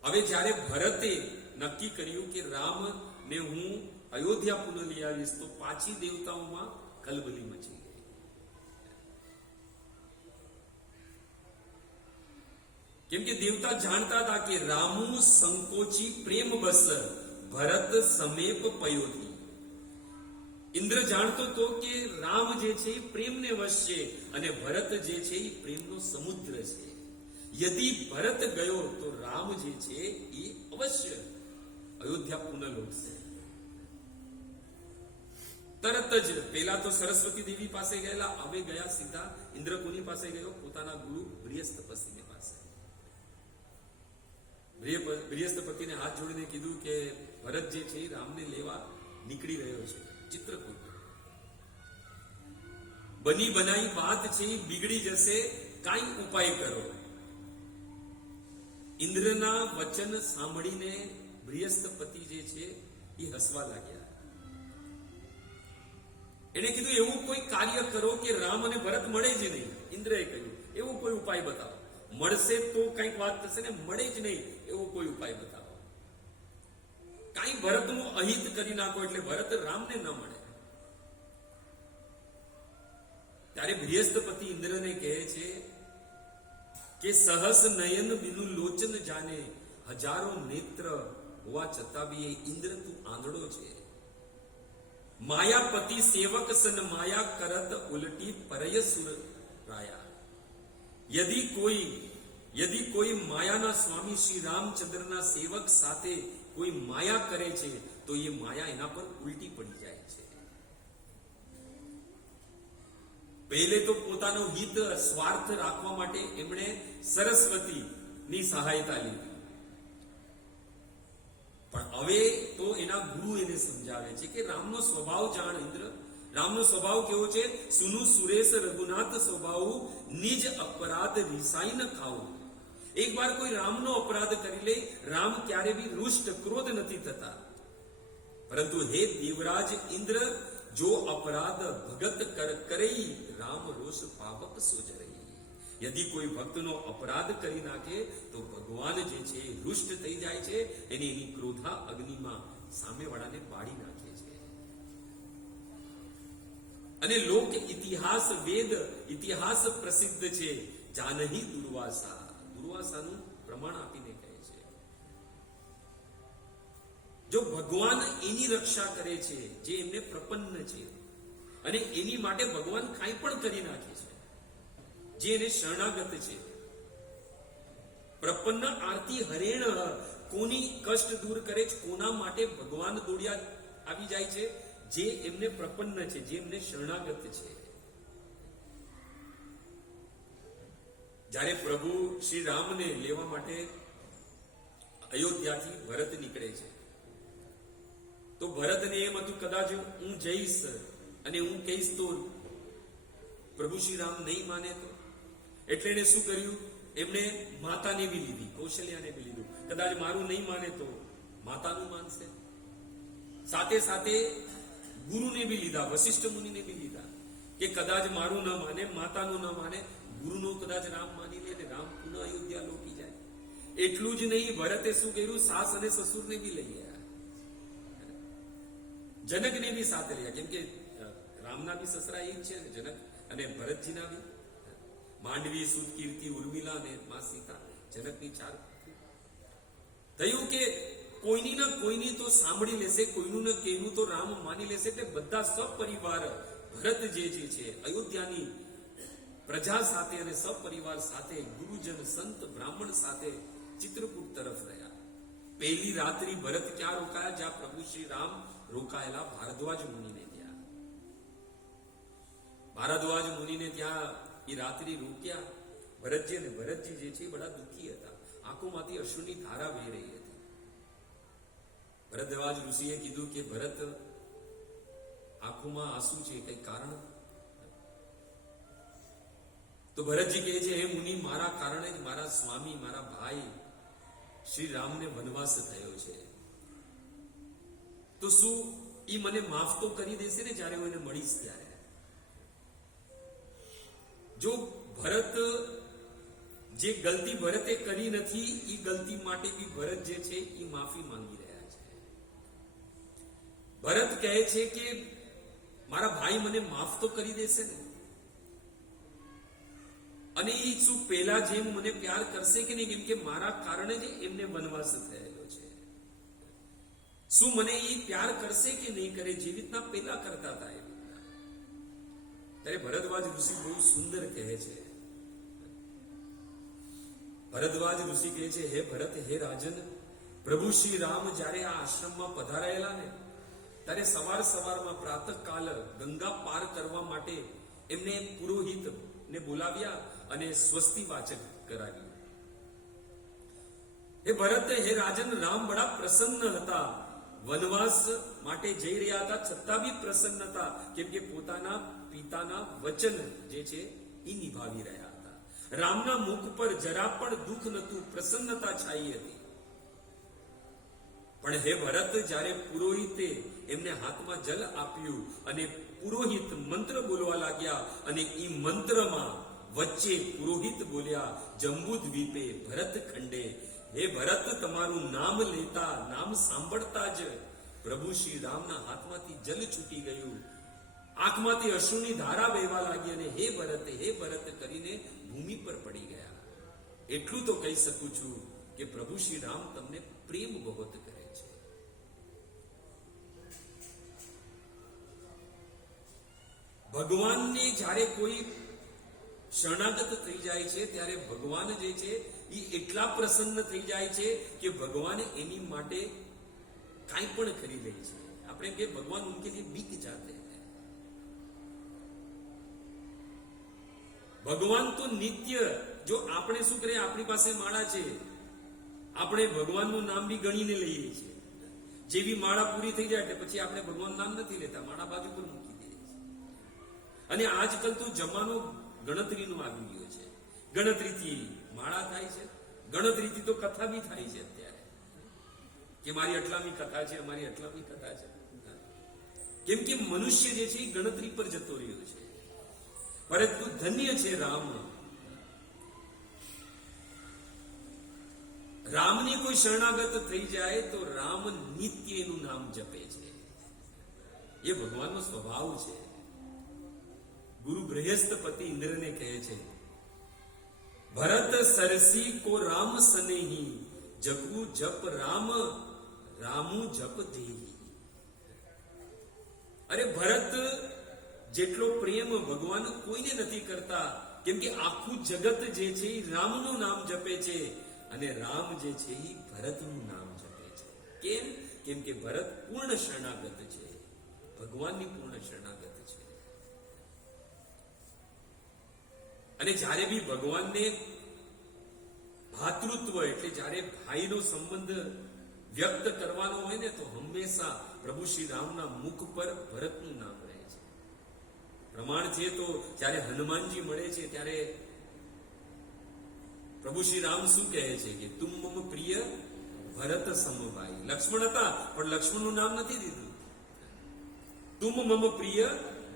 હવે જ્યારે ભરતે નક્કી કર્યું કે રામને હું અયોધ્યા પુનઃ લઈ આવીશ, તો પાછી દેવતાઓમાં ખલબલી મચી ગઈ. કેમ કે દેવતા જાણતા હતા કે રામુ સંકોચી પ્રેમ બસ ભરત સમેપ પયોથી. ઇન્દ્ર જાણતો હતો કે રામ જે છે એ પ્રેમને વશ છે અને ભરત જે છે એ પ્રેમનો સમુદ્ર છે. યદિ ભરત ગયો તો રામ જે છે એ અવશ્ય અયોધ્યા પુનઃ લૂટશે. તરત જ પેલા તો સરસ્વતી દેવી પાસે ગયેલા, હવે ગયા સીધા ઇન્દ્ર કોની પાસે ગયો? પોતાના ગુરુ બૃહસ્પતિને પાસે. બૃહસ્પતિને હાથ જોડીને કીધું કે ભરત જે છે રામને લેવા નીકળી રહ્યો છે ચિત્રકૂટ. બની બનાઈ વાત છે બિગડી જશે, કાંઈ ઉપાય કરો. ઇન્દ્રના વચન સાંભળીને બૃહસ્પતિ જે છે એ હસવા લાગ્યા. એને કીધું એવું કોઈ કાર્ય કરો કે રામ અને ભરત મળે જ નહીં. ઇન્દ્રએ કહ્યું એવું કોઈ ઉપાય બતાવો. મળશે તો કઈક વાત થશે ને મળે જ નહીં એવો કોઈ ઉપાય બતાવો. કઈ ભરતનું અહિત કરી નાખો એટલે ભરત રામને ન મળે. ત્યારે બૃહસ્પતિ ઇન્દ્રને કહે છે કે સહસ નયન બિનુ લોચન જાને, હજારો નેત્ર હોવા છતાં બી ઇન્દ્ર તું આંધળો છે. માયાપતિ સેવક સન માયા કરત ઉલટી પરય સુર રાયા. યદિ કોઈ માયાના સ્વામી શ્રી રામચંદ્રના સેવક સાથે કોઈ માયા કરે છે તો એ માયા એના પર ઉલટી પડી જાય છે. પહેલે તો પોતાનો હિત સ્વાર્થ રાખવા માટે એમણે સરસ્વતીની સહાયતા લીધી, પણ હવે તો એના ગુરુ એને સમજાવે છે કે રામનો સ્વભાવ જાણ ઇન્દ્ર. રામનો સ્વભાવ કેવો છે? સુનુ સુરેશ રઘુનાથ સ્વભાવ, નિજ અપરાધ રિસાઈ ન ખાવું. એક વાર કોઈ રામનો અપરાધ કરી લે, રામ ક્યારે બી રૂષ્ટ ક્રોધ નથી થતા. પરંતુ હે દેવરાજ ઇન્દ્ર, જો અપરાધ ભગત કરઈ રામ રોષ પાવક સોજરઈ. યદિ કોઈ ભક્તનો અપરાધ કરી નાખે તો ભગવાન જે છે રૂષ્ટ થઈ જાય છે, એની ક્રોધા અગ્નિમાં સામેવાળાને બાળી નાખે છે. અને લોક ઇતિહાસ વેદ ઇતિહાસ પ્રસિદ્ધ છે, જાનહી દુર્વાસા. દુર્વાસાનું પ્રમાણ આપીને કહે છે જો ભગવાન એની રક્ષા કરે છે જે એમને પ્રપન્ન છે, અને એની માટે ભગવાન કાંઈ પણ કરી નાખે છે જે એને શરણાગત છે. પ્રપન્ન આરતી હરેણ, કોની કષ્ટ દૂર કરે છે, કોના માટે ભગવાન દોડ્યા આવી જાય છે? જે એમને પ્રપન્ન છે, જે એમને શરણાગત છે. જ્યારે પ્રભુ શ્રી રામને લેવા માટે અયોધ્યાથી ભરત નીકળે છે તો ભરતને એમ હતું કદાચ હું જઈશ અને હું કહીશ તો પ્રભુ શ્રી રામ નહીં માને તો, એટલે એને શું કર્યું? એમણે માતાને બી લીધી, કૌશલ્યાને બી લીધું. કદાચ મારું નહીં માને તો માતાનું માનશે. સાથે સાથે ગુરુને બી લીધા, વશિષ્ઠ મુનિને બી લીધા. કે કદાચ મારું ન માને, માતાનું ન માને, ગુરુનું કદાચ રામ માની લે ને રામ પુનઃ અયોધ્યા લોટી જાય. એટલું જ નહીં, ભરતે શું કર્યું, સાસ અને સસુરને બી લઈ ગયા, જનકને બી સાથે લઈ ગયા. કેમ કે રામના બી સસરા એક છે ને, જનક અને ભરતજીના બી. માંડવી, સુદ, કીર્તિ, ઉર્મિલા અને મા સીતા, જનકની 4. થયું કે કોઈની ના કોઈની તો સાંભળી લેશે, કોઈનું ને કેનું તો રામ માની લેશે. એટલે બધા સપરિવાર ભરત જે છે અયોધ્યાની પ્રજા સાથે અને સપરિવાર સાથે ગુરુજન, સંત, બ્રાહ્મણ સાથે ચિત્રકૂટ તરફ રહ્યા. પહેલી રાત્રિ ભરત ક્યાં રોકાયા? જ્યાં પ્રભુ શ્રી રામ રોકાયેલા, ભારદ્વાજ મુનિને ત્યાં. ભારદ્વાજ મુનિને ત્યાં એ રાત્રિ રોક્યા. ભરતજી અને ભરતજી જે છે બધા દુઃખી હતા, આંખોમાંથી અશ્રુની ધારા વહી રહી હતી. ભરદ્વાજ ઋષિએ કીધું કે ભરત, આંખોમાં આંસુ છે, કઈ કારણ? તો ભરતજી કહે છે, હે મુનિ, મારા કારણે જ મારા સ્વામી, મારા ભાઈ શ્રી રામને વનવાસ થયો છે. તો શું ઈ મને માફ તો કરી દેશે ને જ્યારે હું એને મળીશ ત્યારે? જો ભરત, જે ગલતી ભરતે કરી નથી, એ ગલતી માટે બી ભરત જે છે એ માફી માંગી રહ્યા છે. ભરત કહે છે કે મારા ભાઈ મને માફ તો કરી દેશે ને, અને એ શું પેલા જેમ મને પ્યાર કરશે કે નહીં? કેમ કે મારા કારણે જ એમને વનવાસ થયેલો છે. શું મને એ પ્યાર કરશે કે નહીં કરે, જેવી રીતના પેલા કરતા હતા એવી રીતના? ત્યારે ભરદ્વાજ ઋષિ બહુ સુંદર કહે છે. ભરદ્વાજ ઋષિ કહે છે, હે ભરત, હે રાજન, પ્રભુ શ્રી રામ જ્યારે આ આશ્રમમાં પધારાયેલા ને, ત્યારે સવાર સવારમાં પ્રાતઃકાલ ગંગા પાર કરવા માટે એમને પુરોહિત ને બોલાવ્યા અને સ્વસ્તિ વાચક કરાવ્યું. હે ભરત, હે રાજન, રામ બડા પ્રસન્ન હતા. વનવાસ માટે જઈ રહ્યા હતા છતાં બી પ્રસન્ન હતા, કેમ કે પોતાના પિતાના વચન જે છે એ નિભાવી રહ્યા હતા. રામના મુખ પર જરા પણ દુઃખ નતું, પ્રસન્નતા છાઈ હતી. પણ હે ભરત, જ્યારે પુરોહિતે એમને હાથમાં જલ આપ્યું અને પુરોહિત મંત્ર બોલવા લાગ્યા, અને એ મંત્રમાં વચ્ચે પુરોહિત બોલ્યા, જંબુ દ્વીપે ભરત ખંડે, હે ભરત, તમારું નામ લેતા, નામ સાંભળતા જ પ્રભુ શ્રી રામના હાથમાંથી જલ છૂટી ગયું, આંખમાંથી અશ્રુની ધારા વહેવા લાગી, અને હે ભરત કરીને ભૂમિ પર પડી ગયા. એટલું તો કહી શકું છું કે પ્રભુ શ્રી રામ તમને પ્રેમ બહોત કરે છે. ભગવાનને જ્યારે કોઈ શરણાગત થઈ જાય છે ત્યારે ભગવાન જે છે એ એટલા પ્રસન્ન થઈ જાય છે કે ભગવાન એની માટે કાંઈ પણ કરી લે છે. આપણે કે ભગવાન ઉનકે લીએ બીક જાતે हैं. ભગવાન તો નિત્ય, જો આપણે શું કરીએ, આપણી પાસે માળા છે, આપણે ભગવાનનું નામ બી ગણીને લઈએ છીએ. જેવી માળા પૂરી થઈ જાય એટલે પછી આપણે ભગવાનનું નામ નથી લેતા, માળા બાજુ પર મૂકી દઈએ છીએ. અને આજકાલ તો જમાનો ગણતરીનો આવી ગયો છે. ગણતરીથી માળા થાય છે, ગણતરીથી તો કથા બી થાય છે અત્યારે, કે મારી આટલામી કથા છે, અમારી આટલામી કથા છે. કેમ કે મનુષ્ય જે છે એ ગણતરી પર જતો રહ્યો છે. પરંતુ ધન્ય છે રામ. રામને કોઈ શરણાગત થઈ જાય તો રામ નિત્ય એનું નામ જપે છે. એ ભગવાનનો સ્વભાવ છે. ગુરુ બૃહસ્પતિ ઇન્દ્રને કહે છે, ભરત સરસી કો રામ સનેહી, જપુ જપ રામ, રામુ જપ દેહી. અરે ભરત જેટલો પ્રેમ ભગવાન કોઈને નથી કરતા, કેમ કે આખું જગત જે છે એ રામનું નામ જપે છે, અને રામ જે છે એ ભરતનું નામ જપે છે. કેમ? કેમ કે ભરત પૂર્ણ શરણાગત છે, ભગવાનની પૂર્ણ શરણાગત છે. અને જ્યારે બી ભગવાનને ભાતૃત્વ એટલે જ્યારે ભાઈનો સંબંધ વ્યક્ત કરવાનો હોય ને, તો હંમેશા પ્રભુ શ્રી રામના મુખ પર ભરતનું નામ રહે છે. પ્રમાણ છે તો જ્યારે હનુમાનજી મળે છે ત્યારે પ્રભુ શ્રી રામ શું કહે છે કે તુમ મમ પ્રિય ભરત સમભાઈ. લક્ષ્મણ હતા પણ લક્ષ્મણનું નામ નથી દીધું, તુમ મમ પ્રિય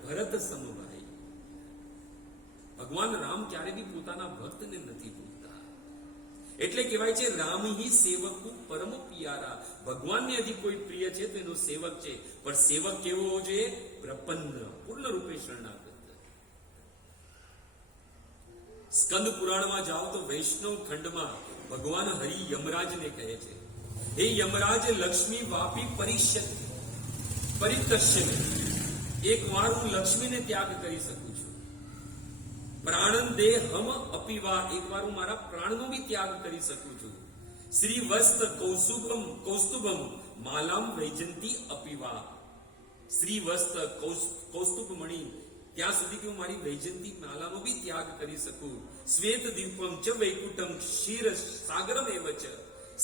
ભરત સમભાઈ. ભગવાન રામ ક્યારે બી પોતાના ભક્તને નથી ભૂલતા. એટલે કહેવાય છે રામ હી સેવક પરમ પિયારા. ભગવાનને હજી કોઈ પ્રિય છે તો એનો સેવક છે. પણ સેવક કેવો હોવો જોઈએ? પ્રપન્ન, પૂર્ણ રૂપે શરણાગત. સ્કંદ પુરાણમાં જાઓ તો વૈષ્ણવ ખંડમાં ભગવાન હરિ યમરાજને કહે છે, હે યમરાજ, લક્ષ્મી વાપી પરિતશ્ય, એક વાર હું લક્ષ્મીને ત્યાગ કરી શકું છું. પ્રાણન દેહ હમ અપીવા, એક વાર હું મારા પ્રાણનો બી ત્યાગ કરી શકું છું. શ્રી વસ્ત કૌસ્તુભમ માલામ વૈજંતી અપીવા, શ્રી વસ્ત કૌસ્તુભ મણી, ત્યાં સુધી કે હું મારી વૈજંતી માલાનો બી ત્યાગ કરી શકું. શ્વેત દીપમ ચ વૈકુંઠમ ક્ષીર સાગરમ એવ ચ,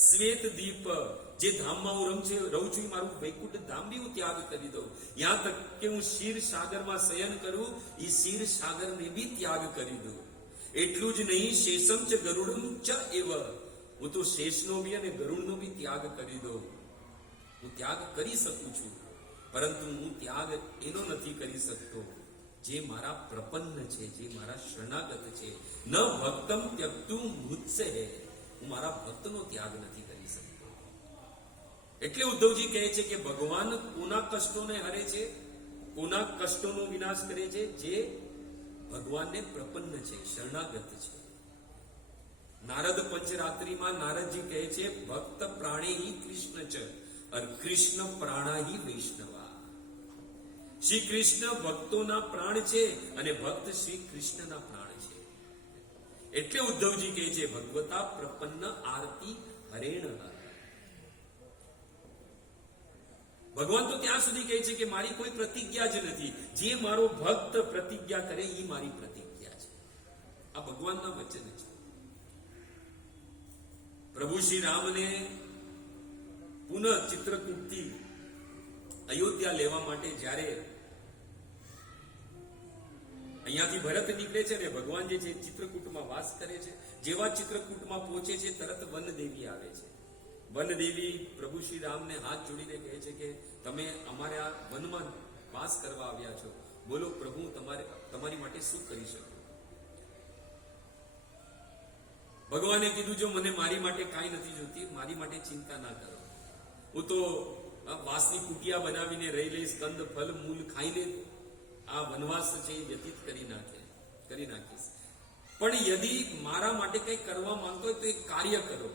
શ્વેત દીપ જે ધામમાં હું રહું છું, મારું વૈકુંઠ ધામ બી હું ત્યાગ કરી દઉં. યહાં તક કે હું ક્ષીર સાગરમાં શયન કરું, એ ક્ષીર સાગરને બી ત્યાગ કરી દઉં. એટલું જ નહીં, શેષમ ચ ગરુડમ ચ એવ, હું તો શેષનો બી અને ગરુડનો બી ત્યાગ કરી દઉં. હું ત્યાગ કરી શકું છું, પરંતુ હું ત્યાગ એનો નથી કરી શકતો જે મારા પ્રપન્ન છે, જે મારા શરણાગત છે. ન ભક્તમ ત્યક્તું મુત્સે, હું મારા ભક્તનો ત્યાગ નથી કરી શકતો. એટલે ઉદ્ધવજી કહે છે કે ભગવાન કોના કષ્ટોને હરે છે, કોના કષ્ટોનો વિનાશ કરે છે? જે ભગવાનને પ્રપન્ન છે, શરણાગત છે. નારદ પંચરાત્રિમાં નારદજી કહે છે, ભક્ત પ્રાણે હિ કૃષ્ણ ચ અર કૃષ્ણ પ્રાણા હિ વૈષ્ણવા. શ્રી કૃષ્ણ ભક્તોના પ્રાણ છે અને ભક્ત શ્રી કૃષ્ણના પ્રાણ છે. એટલે ઉદ્ધવજી કહે છે, ભગવતા પ્રપન્ન આરતી હરેણ. ભગવાન તો ત્યાં સુધી કહે છે કે મારી કોઈ પ્રતિજ્ઞા જ નથી, જે મારો ભક્ત પ્રતિજ્ઞા કરે એ મારી પ્રતિજ્ઞા છે. આ ભગવાનના વચન છે. પ્રભુ શ્રી રામને પુનઃ ચિત્રકૂટથી અયોધ્યા લેવા માટે જ્યારે અહીંયાથી ભરત નીકળે છે ને, ભગવાન જે છે ચિત્રકૂટમાં વાસ કરે છે. જેવા ચિત્રકૂટમાં પહોંચે છે, તરત વનદેવી આવે છે. વનદેવી પ્રભુ શ્રી રામને હાથ જોડીને કહે છે કે તમે અમારે આ વનમાં વાસ કરવા આવ્યા છો, બોલો પ્રભુ તમારી માટે શું કરી શકું? ભગવાને કીધું, જો મને મારી માટે કાંઈ નથી જોતી, મારી માટે ચિંતા ના કરો, હું તો વાસની કુટિયા બનાવીને રહી લઈશ, કંદ ફલ મૂલ ખાઈને આ વનવાસ છે એ વ્યતીત કરી નાખીશ. પણ યદિ મારા માટે કંઈ કરવા માંગતો હોય તો એક કાર્ય કરો.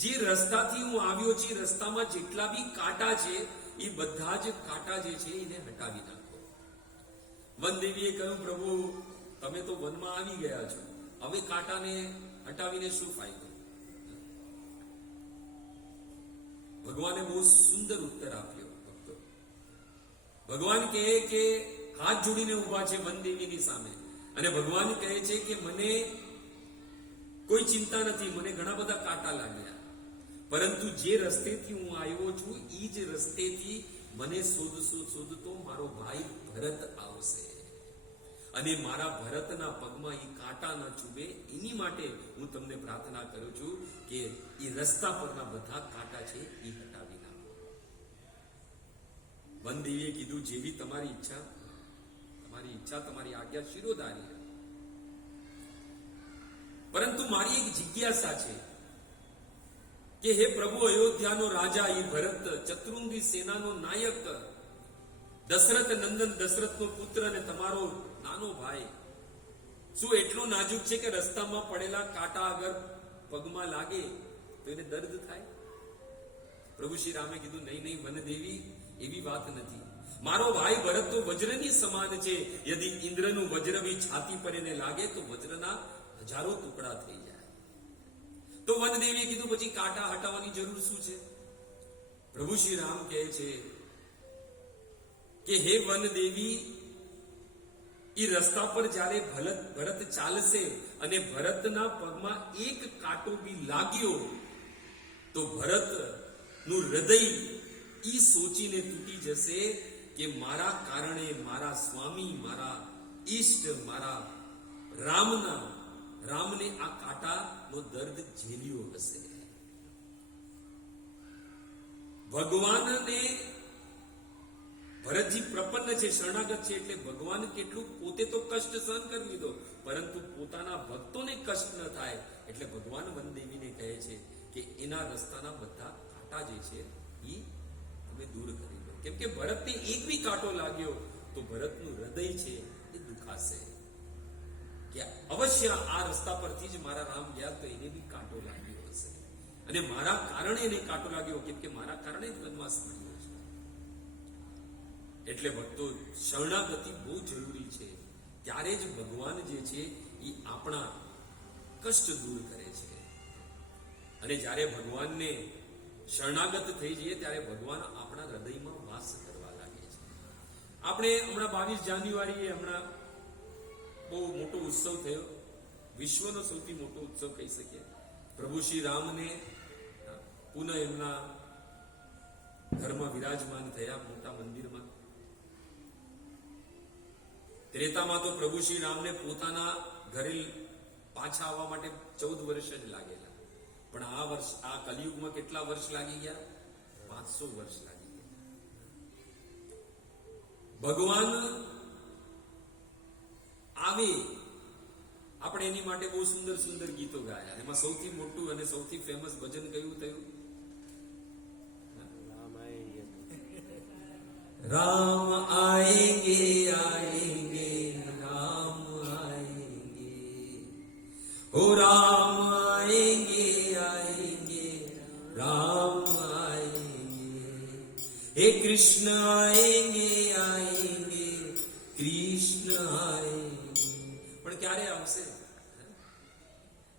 જે રસ્તાથી હું આવ્યો છું, રસ્તામાં જેટલા બી કાંટા છે એ બધા જ કાંટા જે છે એને હટાવી નાખો. વનદેવીએ કહ્યું, પ્રભુ તમે તો વનમાં આવી ગયા છો, હવે કાંટાને હટાવીને શું ફાયદો? ભગવાને બહુ સુંદર ઉત્તર આપ્યો. ભક્તો, ભગવાન કહે કે હાથ જોડીને ઉભા છે વનદેવીની સામે, અને ભગવાન કહે છે કે મને કોઈ ચિંતા નથી, મને ઘણા બધા કાંટા લાગ્યા, પરંતુ જે રસ્તેથી હું આવ્યો છું એ જ રસ્તેથી મને શોધતો મારો ભાઈ ભરત આવશે, અને મારા ભરતના પગમાં એ કાંટા ન ચૂબે એની માટે હું તમને પ્રાર્થના કરું છું કે એ રસ્તા પરના બધા કાંટા છે એ હટાવી નાખો. વનદેવીએ કીધું, જેવી તમારી ઈચ્છા, તમારી આજ્ઞા શિરોધારી. પરંતુ મારી એક જિજ્ઞાસા છે કે હે પ્રભુ, અયોધ્યાનો રાજા એ ભરત, ચતુરંગી સેનાનો નાયક, દશરથ નંદન, દશરથનો પુત્ર અને તમારો નાનો ભાઈ, શું એટલો નાજુક છે કે રસ્તામાં પડેલા કાંટા અગર પગમાં લાગે તો એને દર્દ થાય? પ્રભુ શ્રી રામે કીધું, નહીં વનદેવી, એવી વાત નથી. મારો ભાઈ ભરત તો વજ્રની સમાન છે, યદિ ઇન્દ્રનું વજ્ર બી છાતી પર એને લાગે તો વજ્રના હજારો ટુકડા થઈ જાય. તો વનદેવીએ કીધું, પછી કાંટા હટાવવાની જરૂર શું છે? પ્રભુ શ્રી રામ કહે છે કે હે વનદેવી, એ રસ્તા પર જ્યારે ભરત ચાલશે અને ભરતના પગમાં એક કાંટો બી લાગ્યો તો ભરતનું હૃદય ઈ સોચીને તૂટી જશે કે મારા કારણે મારા સ્વામી, મારા ઈષ્ટ, મારા રામને આ કાંટાનો દર્દ ઝેલ્યો હશે. ભગવાનને ભરતજી પ્રપન્ન છે, શરણાગત છે, એટલે ભગવાન કેટલું પોતે તો કષ્ટ સહન કરી લીધો, પરંતુ પોતાના ભક્તોને કષ્ટ ન થાય એટલે ભગવાન વનદેવીને કહે છે કે એના રસ્તાના બધા કાંટા જે છે એ તમે દૂર કરી દો. કેમ કે ભરતને એક બી કાંટો લાગ્યો તો ભરતનું હૃદય છે એ દુખાશે કે અવશ્ય આ રસ્તા પરથી જ મારા રામ ગયા તો એને બી કાંટો લાગ્યો હશે અને મારા કારણે એને કાંટો લાગ્યો કેમ કે મારા કારણે જ વનવાસ મળ્યો છે. એટલે ભક્તો શરણાગતિ બહુ જરૂરી છે. ત્યારે જ ભગવાન જે છે એ આપણા કષ્ટ દૂર કરે છે. અને જ્યારે ભગવાનને શરણાગત થઈ જઈએ ત્યારે ભગવાન આપણા હૃદયમાં વાસ કરવા લાગે છે. આપણે હમણાં 22 જાન્યુઆરીએ હમણાં બહુ મોટો ઉત્સવ થયો, વિશ્વનો સૌથી મોટો ઉત્સવ કહી શકીએ. પ્રભુ શ્રી રામને પુનઃ એમના ઘરમાં વિરાજમાન થયા, મોટા મંદિરમાં. ત્રેતામાં તો પ્રભુ શ્રી રામને પોતાના ઘરે પાછા આવવા માટે 14 વર્ષ જ લાગેલા, પણ આ કલિયુગમાં કેટલા વર્ષ લાગી ગયા? 500 વર્ષ લાગી ગયા. ભગવાન આવે, આપણે એની માટે બહુ સુંદર સુંદર ગીતો ગાયા. એમાં સૌથી મોટું અને સૌથી ફેમસ ભજન કયું થયું? રામ આએંગે આએંગે રામ આएंगे, ओ राम आएंगे आएंगे राम आएंगे, हे कृष्ण आएंगे आएंगे कृष्ण आएंगे. પણ ક્યારે આવશે?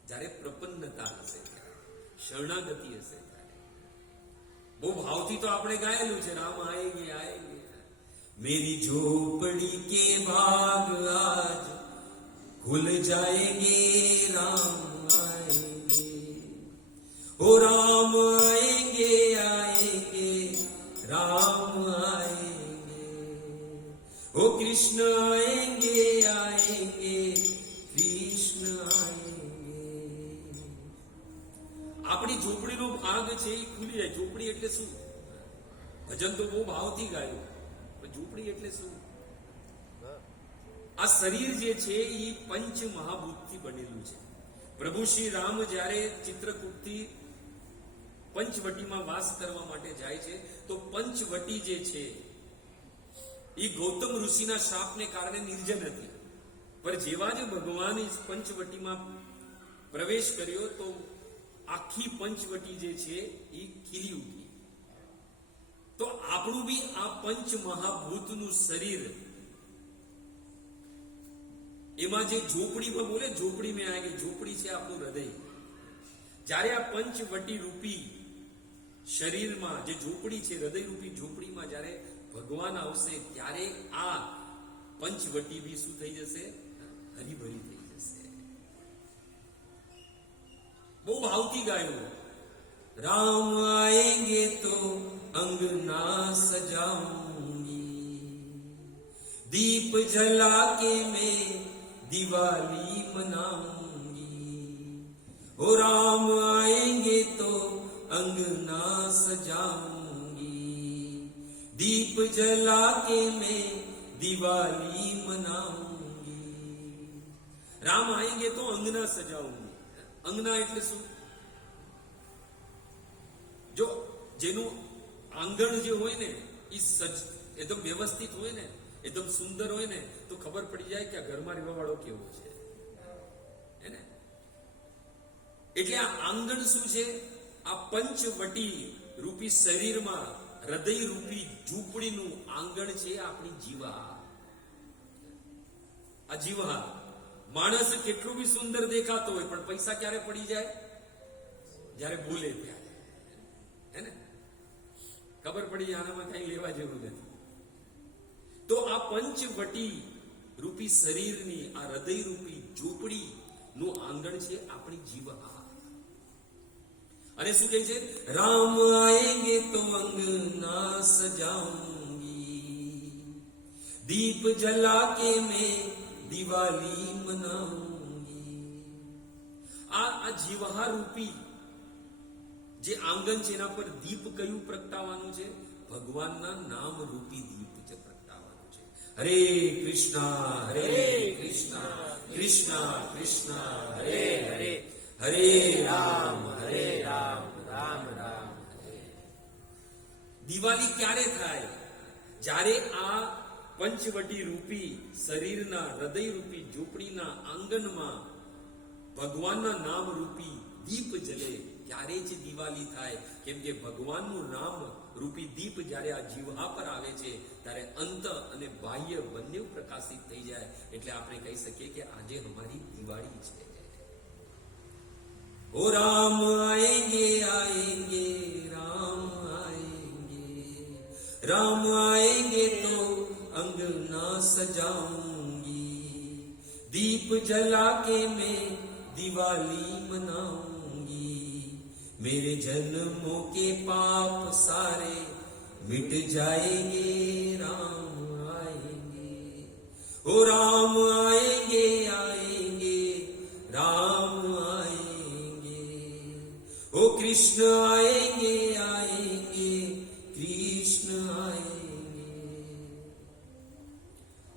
જ્યારે પ્રપન્નતા હશે, શરણાગતિ હશે. બહુ ભાવથી તો આપણે ગાયેલું છે, રામ આएंगे आएंगे. मेरी झोपड़ी के भाग आज खुल जाएंगे राम आएंगे, ओ राम आएंगे आएंगे राम आएंगे, ओ कृष्ण आएंगे आएंगे कृष्ण आएंगे. આપણી ઝોપડીનો ભાગ છે એ ખુલી જાય. ઝોપડી એટલે શું? ભજન તો બહુ ભાવથી ગાયું, પણ ઝોપડી એટલે શું? આ શરીર જે છે એ પંચ મહાભૂતથી બનેલું છે. પ્રભુ શ્રી રામ જ્યારે ચિત્રકૂટથી પંચવટીમાં વાસ કરવા માટે જાય છે તો પંચવટી જે છે એ ગૌતમ ઋષિના શાપને કારણે નિર્જન હતી. પણ જેવા જ ભગવાન પંચવટીમાં પ્રવેશ કર્યો તો આખી પંચવટી જે છે એ ખીલી ઉઠી. તો આપણું બી આ પંચ મહાભૂતનું શરીર, એમાં જે ઝોપડીમાં બોલે ઝોપડી મેં આગે, ઝોપડી છે આપણું હૃદય. જ્યારે આ પંચવટી રૂપી શરીરમાં જે ઝોપડી છે, હૃદય રૂપી ઝોપડીમાં જ્યારે ભગવાન આવશે ત્યારે આ પંચવટી બી શું થઈ જશે? હરીભરી થઈ જશે. બહુ ભાવથી ગાયું. રામ આएंगे तो अंगना सजाऊंगी, दीप जला के मैं दिवाली मनाऊंगी, ओ राम आएंगे तो अंगना सजाऊंगी, दीप जला के मैं दिवाली मनाऊंगी. राम आएंगे तो अंगना सजाऊंगी. अंगना એટલે શું? જો જેનું આંગણ જે હોય ને એ એકદમ વ્યવસ્થિત હોય ને, એકદમ સુંદર હોય ને તો ખબર પડી જાય કે આ ઘરમાં રહેવા વાળો કેવો છે, હે ને? એટલે આ આંગણ શું છે? આ પંચવટી રૂપી શરીરમાં હૃદય રૂપી ઝૂંપડીનું આંગણ છે આપણી જીવા. આ જીવા માણસ કેટલું બી સુંદર દેખાતો હોય પણ પૈસા ક્યારે પડી જાય? જ્યારે બોલે ત્યારે, હે ને? ખબર પડી જાય આનામાં કઈ લેવા જેવું નથી. તો આ પંચવટી રૂપી શરીરની આ હૃદય રૂપી ઝૂંપડી નું આંગણ છે આપણી જીવા. અને શું કહે છે? રામ આएंगे तो अंगना सजाऊंगी, दीप जला के मैं दिवाली मनाऊंगी. આ જીવા રૂપી જે આંગણ છે એના પર દીપ કયું પ્રગટાવવાનું છે? ભગવાનના નામ રૂપી દીપ છે પ્રગટાવવાનું છે. હરે કૃષ્ણ કૃષ્ણ કૃષ્ણ હરે હરે હરે રામ રામ રામ. દિવાળી ક્યારે થાય? જ્યારે આ પંચવટી રૂપી શરીરના હૃદય રૂપી ઝૂંપડીના આંગણમાં ભગવાનના નામ રૂપી દીપ જલે ત્યારે જ દિવાળી થાય. કેમ કે ભગવાનનું નામ રૂપી દીપ જ્યારે આ જીવહા પર આવે છે ત્યારે અંત અને બાહ્ય બંને પ્રકાશિત થઈ જાય. એટલે આપણે કહી શકીએ કે આજે અમારી દિવાળી છે. ઓ રામ આએંગે આએંગે રામ આએંગે, राम आएंगे तो अंगना सजाऊंगी, दीप जला के मैं दिवाली मनाऊंगी, मेरे जन्मों के पाप सारे मिट जाएंगे, राम आएंगे, ओ राम आएंगे आएंगे राम आएंगे, ओ कृष्ण आएंगे आएंगे कृष्ण आएंगे.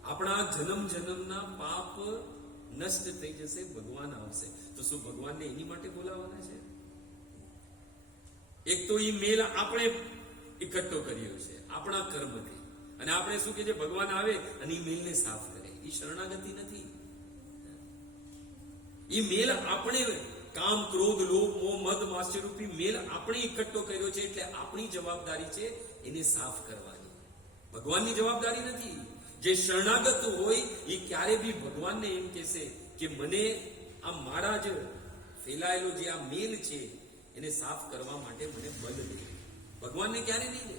આપણા જન્મ જન્મના પાપ નષ્ટ થઈ જશે, ભગવાન આવશે. તો શું ભગવાનને એની માટે બોલાવવાના છે? એક તો એ મેલ આપણે એકઠો કર્યો છે આપણા કર્મથી, અને આપણે શું કે છે ભગવાન આવે અને એ મેલને સાફ કરે. એ શરણાગતિ નથી. એ મેલ આપણે કામ ક્રોધ લોભ મોહ મદ માત્સર્ય રૂપી મેલ આપણે એકઠો કર્યો છે. એટલે આપણી જવાબદારી છે એને સાફ કરવાની, ભગવાનની જવાબદારી નથી. જે શરણાગત હોય એ ક્યારે બી ભગવાનને એમ કહેશે કે મને આ મારા જ ફેલાયેલો જે આ મેલ છે એને સાફ કરવા માટે મને બળ દે. ભગવાનને ક્યારે નહીં દે.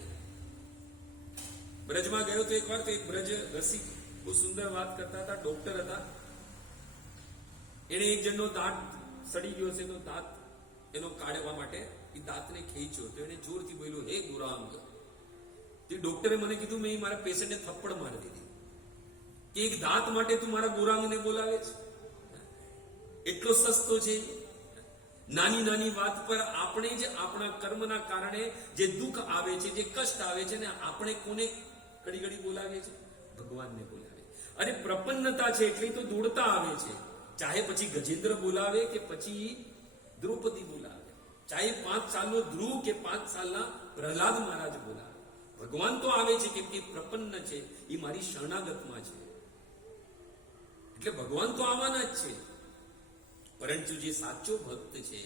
બ્રજમાં ગયો તો એકવાર, તો એક બ્રજ રસિક બહુ સુંદર વાત કરતા હતા. ડોક્ટર હતા. એને એક જણનો દાંત સડી ગયો છે, તો દાંત એનો કાઢવા માટે એ દાંતને ખેંચ્યો તો એને જોરથી બોલ્યો, હે ગુરાંગ. તે ડોક્ટરે મને કીધું, મેં મારા પેશન્ટને થપ્પડ મારી દીધી કે એક દાંત માટે તું મારા ગુરાંગને બોલાવે છે? એટલો સસ્તો છે. નાની નાની વાત પર આપણે જ આપણા કર્મના કારણે જે દુઃખ આવે છે, જે કષ્ટ આવે છે ને, આપણે કોને ઘડી ઘડી બોલાવીએ છીએ? ભગવાનને બોલાવે. અને પ્રપન્નતા છે એટલે તો દોડતા આવે છે. ચાહે પછી ગજેન્દ્ર બોલાવે કે પછી દ્રૌપદી બોલાવે, ચાહે 5 સાલનો ધ્રુવ કે 5 સાલના પ્રહલાદ મહારાજ બોલાવે, ભગવાન તો આવે છે કેમ કે પ્રપન્ન છે, એ મારી શરણાગતમાં છે. એટલે ભગવાન તો આવવાના જ છે. પરંતુ જે સાચો ભક્ત છે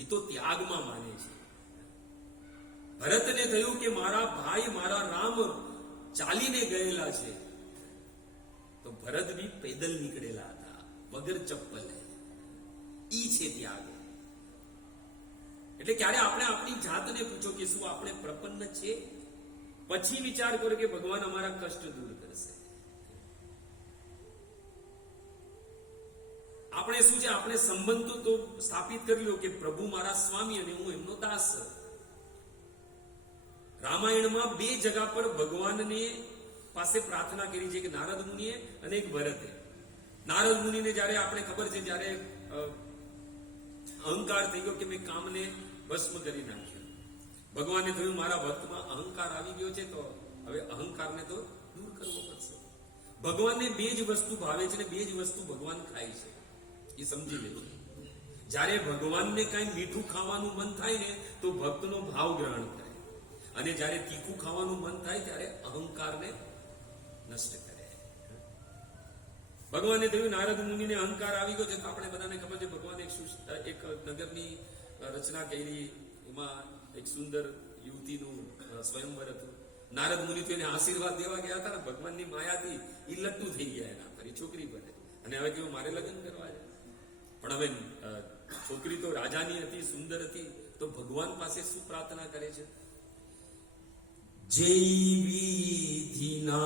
એ તો ત્યાગમાં માને છે. ભરતને થયું કે મારા ભાઈ મારા રામ ચાલીને ગયેલા છે, તો ભરત બી પેદલ નીકળેલા હતા વગર ચપ્પલે. ઈ છે ત્યાગ. એટલે ક્યારે આપણે આપણી જાતને પૂછો કે શું આપણે પ્રપન્ન છે? પછી વિચાર કરો કે ભગવાન અમારા કષ્ટ દૂર કરશે. આપણે શું છે, આપણે સંબંધ તો સ્થાપિત કરી લો કે પ્રભુ મારા સ્વામી અને હું એમનો દાસ. રામાયણમાં 2 જગા પર ભગવાનને પાસે પ્રાર્થના કરી છે, કે નારદ મુનિએ અને એક ભરતે. નારદ મુનિને જ્યારે આપણે ખબર છે, જ્યારે અહંકાર થઈ ગયો કે મેં કામને ભસ્મ કરી નાખ્યો, ભગવાને કહ્યું મારા ભક્તમાં અહંકાર આવી ગયો છે, તો હવે અહંકારને તો દૂર કરવો પડશે. ભગવાનને 2 જ વસ્તુ ભાવે છે, ને 2 જ વસ્તુ ભગવાન ખાય છે. એ સમજી લેજો. જ્યારે ભગવાનને કઈ મીઠું ખાવાનું મન થાય ને, તો ભક્તનો ભાવ ગ્રહણ કરે, અને જ્યારે તીખું ખાવાનું મન થાય ત્યારે અહંકારને નષ્ટ કરે. ભગવાને કહ્યું નારદ મુનિને અહંકાર આવી ગયો છે, તો આપણે બધાને ખબર છે ભગવાન એક નગરની રચના કરી, એમાં એક સુંદર યુવતીનું સ્વયંવર હતું. નારદ મુનિ તો એને આશીર્વાદ દેવા ગયા હતા ને, ભગવાનની માયાથી એ લટ્ટુ થઈ ગયા એના પર, છોકરી બને. અને હવે કેવું મારે લગ્ન કરવા છે. પણ હવે છોકરી તો રાજાની હતી, સુંદર હતી, તો ભગવાન પાસે શું પ્રાર્થના કરે છે? જય વિધિનાથ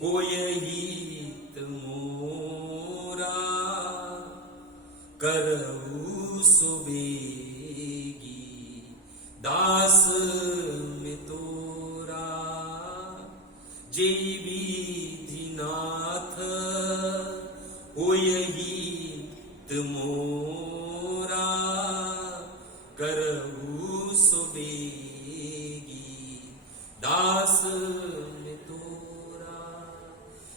કોઈ હિત મોરા, કરવું સુબેગી દાસ મે તોરા. જય વિધિનાથ કોઈ હિત મોરા, કરવું સુબેગી દાસ મે તોરા.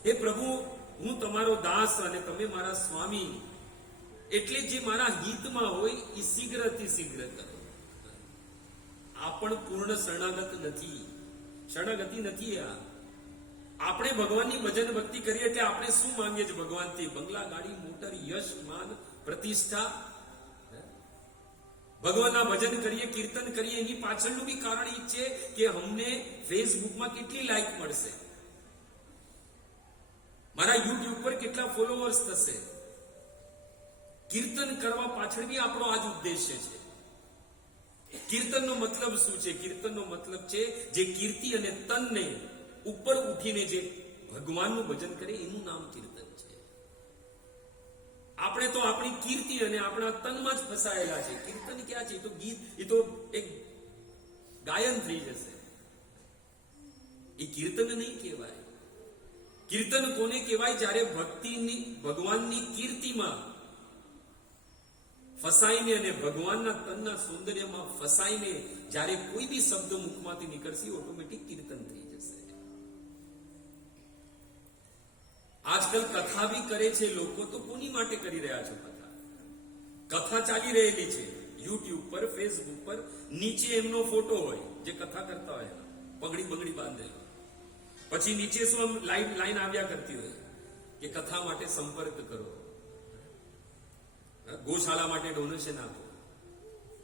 હે પ્રભુ, હું તમારો દાસ અને તમે મારા સ્વામી, એટલે જે મારા હિતમાં હોય એ શીઘ્રથી શીઘ્ર કરો. આ પણ પૂર્ણ શરણાગત નથી, શરણાગતિ નથી. આપણે ભગવાનની ભજન ભક્તિ કરીએ એટલે આપણે શું માંગીએ છીએ ભગવાનથી? બંગલા, ગાડી, મોટર, યશ, માન, પ્રતિષ્ઠા. ભગવાનના ભજન કરીએ, કીર્તન કરીએ, એની પાછળનું બી કારણ એ છે કે અમને ફેસબુકમાં કેટલી લાઈક મળશે, મારા યુટ્યુબ પર કેટલા ફોલોઅર્સ થશે. કીર્તન કરવા પાછળ બી આપણો આ જ ઉદ્દેશ્ય છે. કીર્તનનો મતલબ શું છે? કીર્તનનો મતલબ છે જે કીર્તિ અને તનને ઉપર ઉઠીને જે ભગવાનનું ભજન કરે એનું નામ કીર્તન છે. આપણે તો આપણી કીર્તિ અને આપણા તનમાં જ ફસાયેલા છે. કીર્તન ક્યાં છે? એ તો ગીત, એ તો એક ગાયન થઈ જશે. એ કીર્તન નહીં કહેવાય. કીર્તન કોને કહેવાય? જ્યારે ભક્તિની, ભગવાનની કીર્તિમાં ફસાઈને અને ભગવાનના તનના સૌંદર્યમાં ફસાઈને જ્યારે કોઈ બી શબ્દ મુખમાંથી નીકળશે ઓટોમેટિક કીર્તન થઈ જશે. આજકાલ કથા બી કરે છે લોકો, તો કોની માટે કરી રહ્યા છો કથા? કથા ચાલી રહેલી છે યુટ્યુબ પર, ફેસબુક પર, નીચે એમનો ફોટો હોય જે કથા કરતા હોય, પગડી બગડી બાંધેલો, પછી નીચે શું લાઈન આવ્યા કરતી હોય કે કથા માટે સંપર્ક કરો, ગોશાળા માટે ડોનેશન આપો,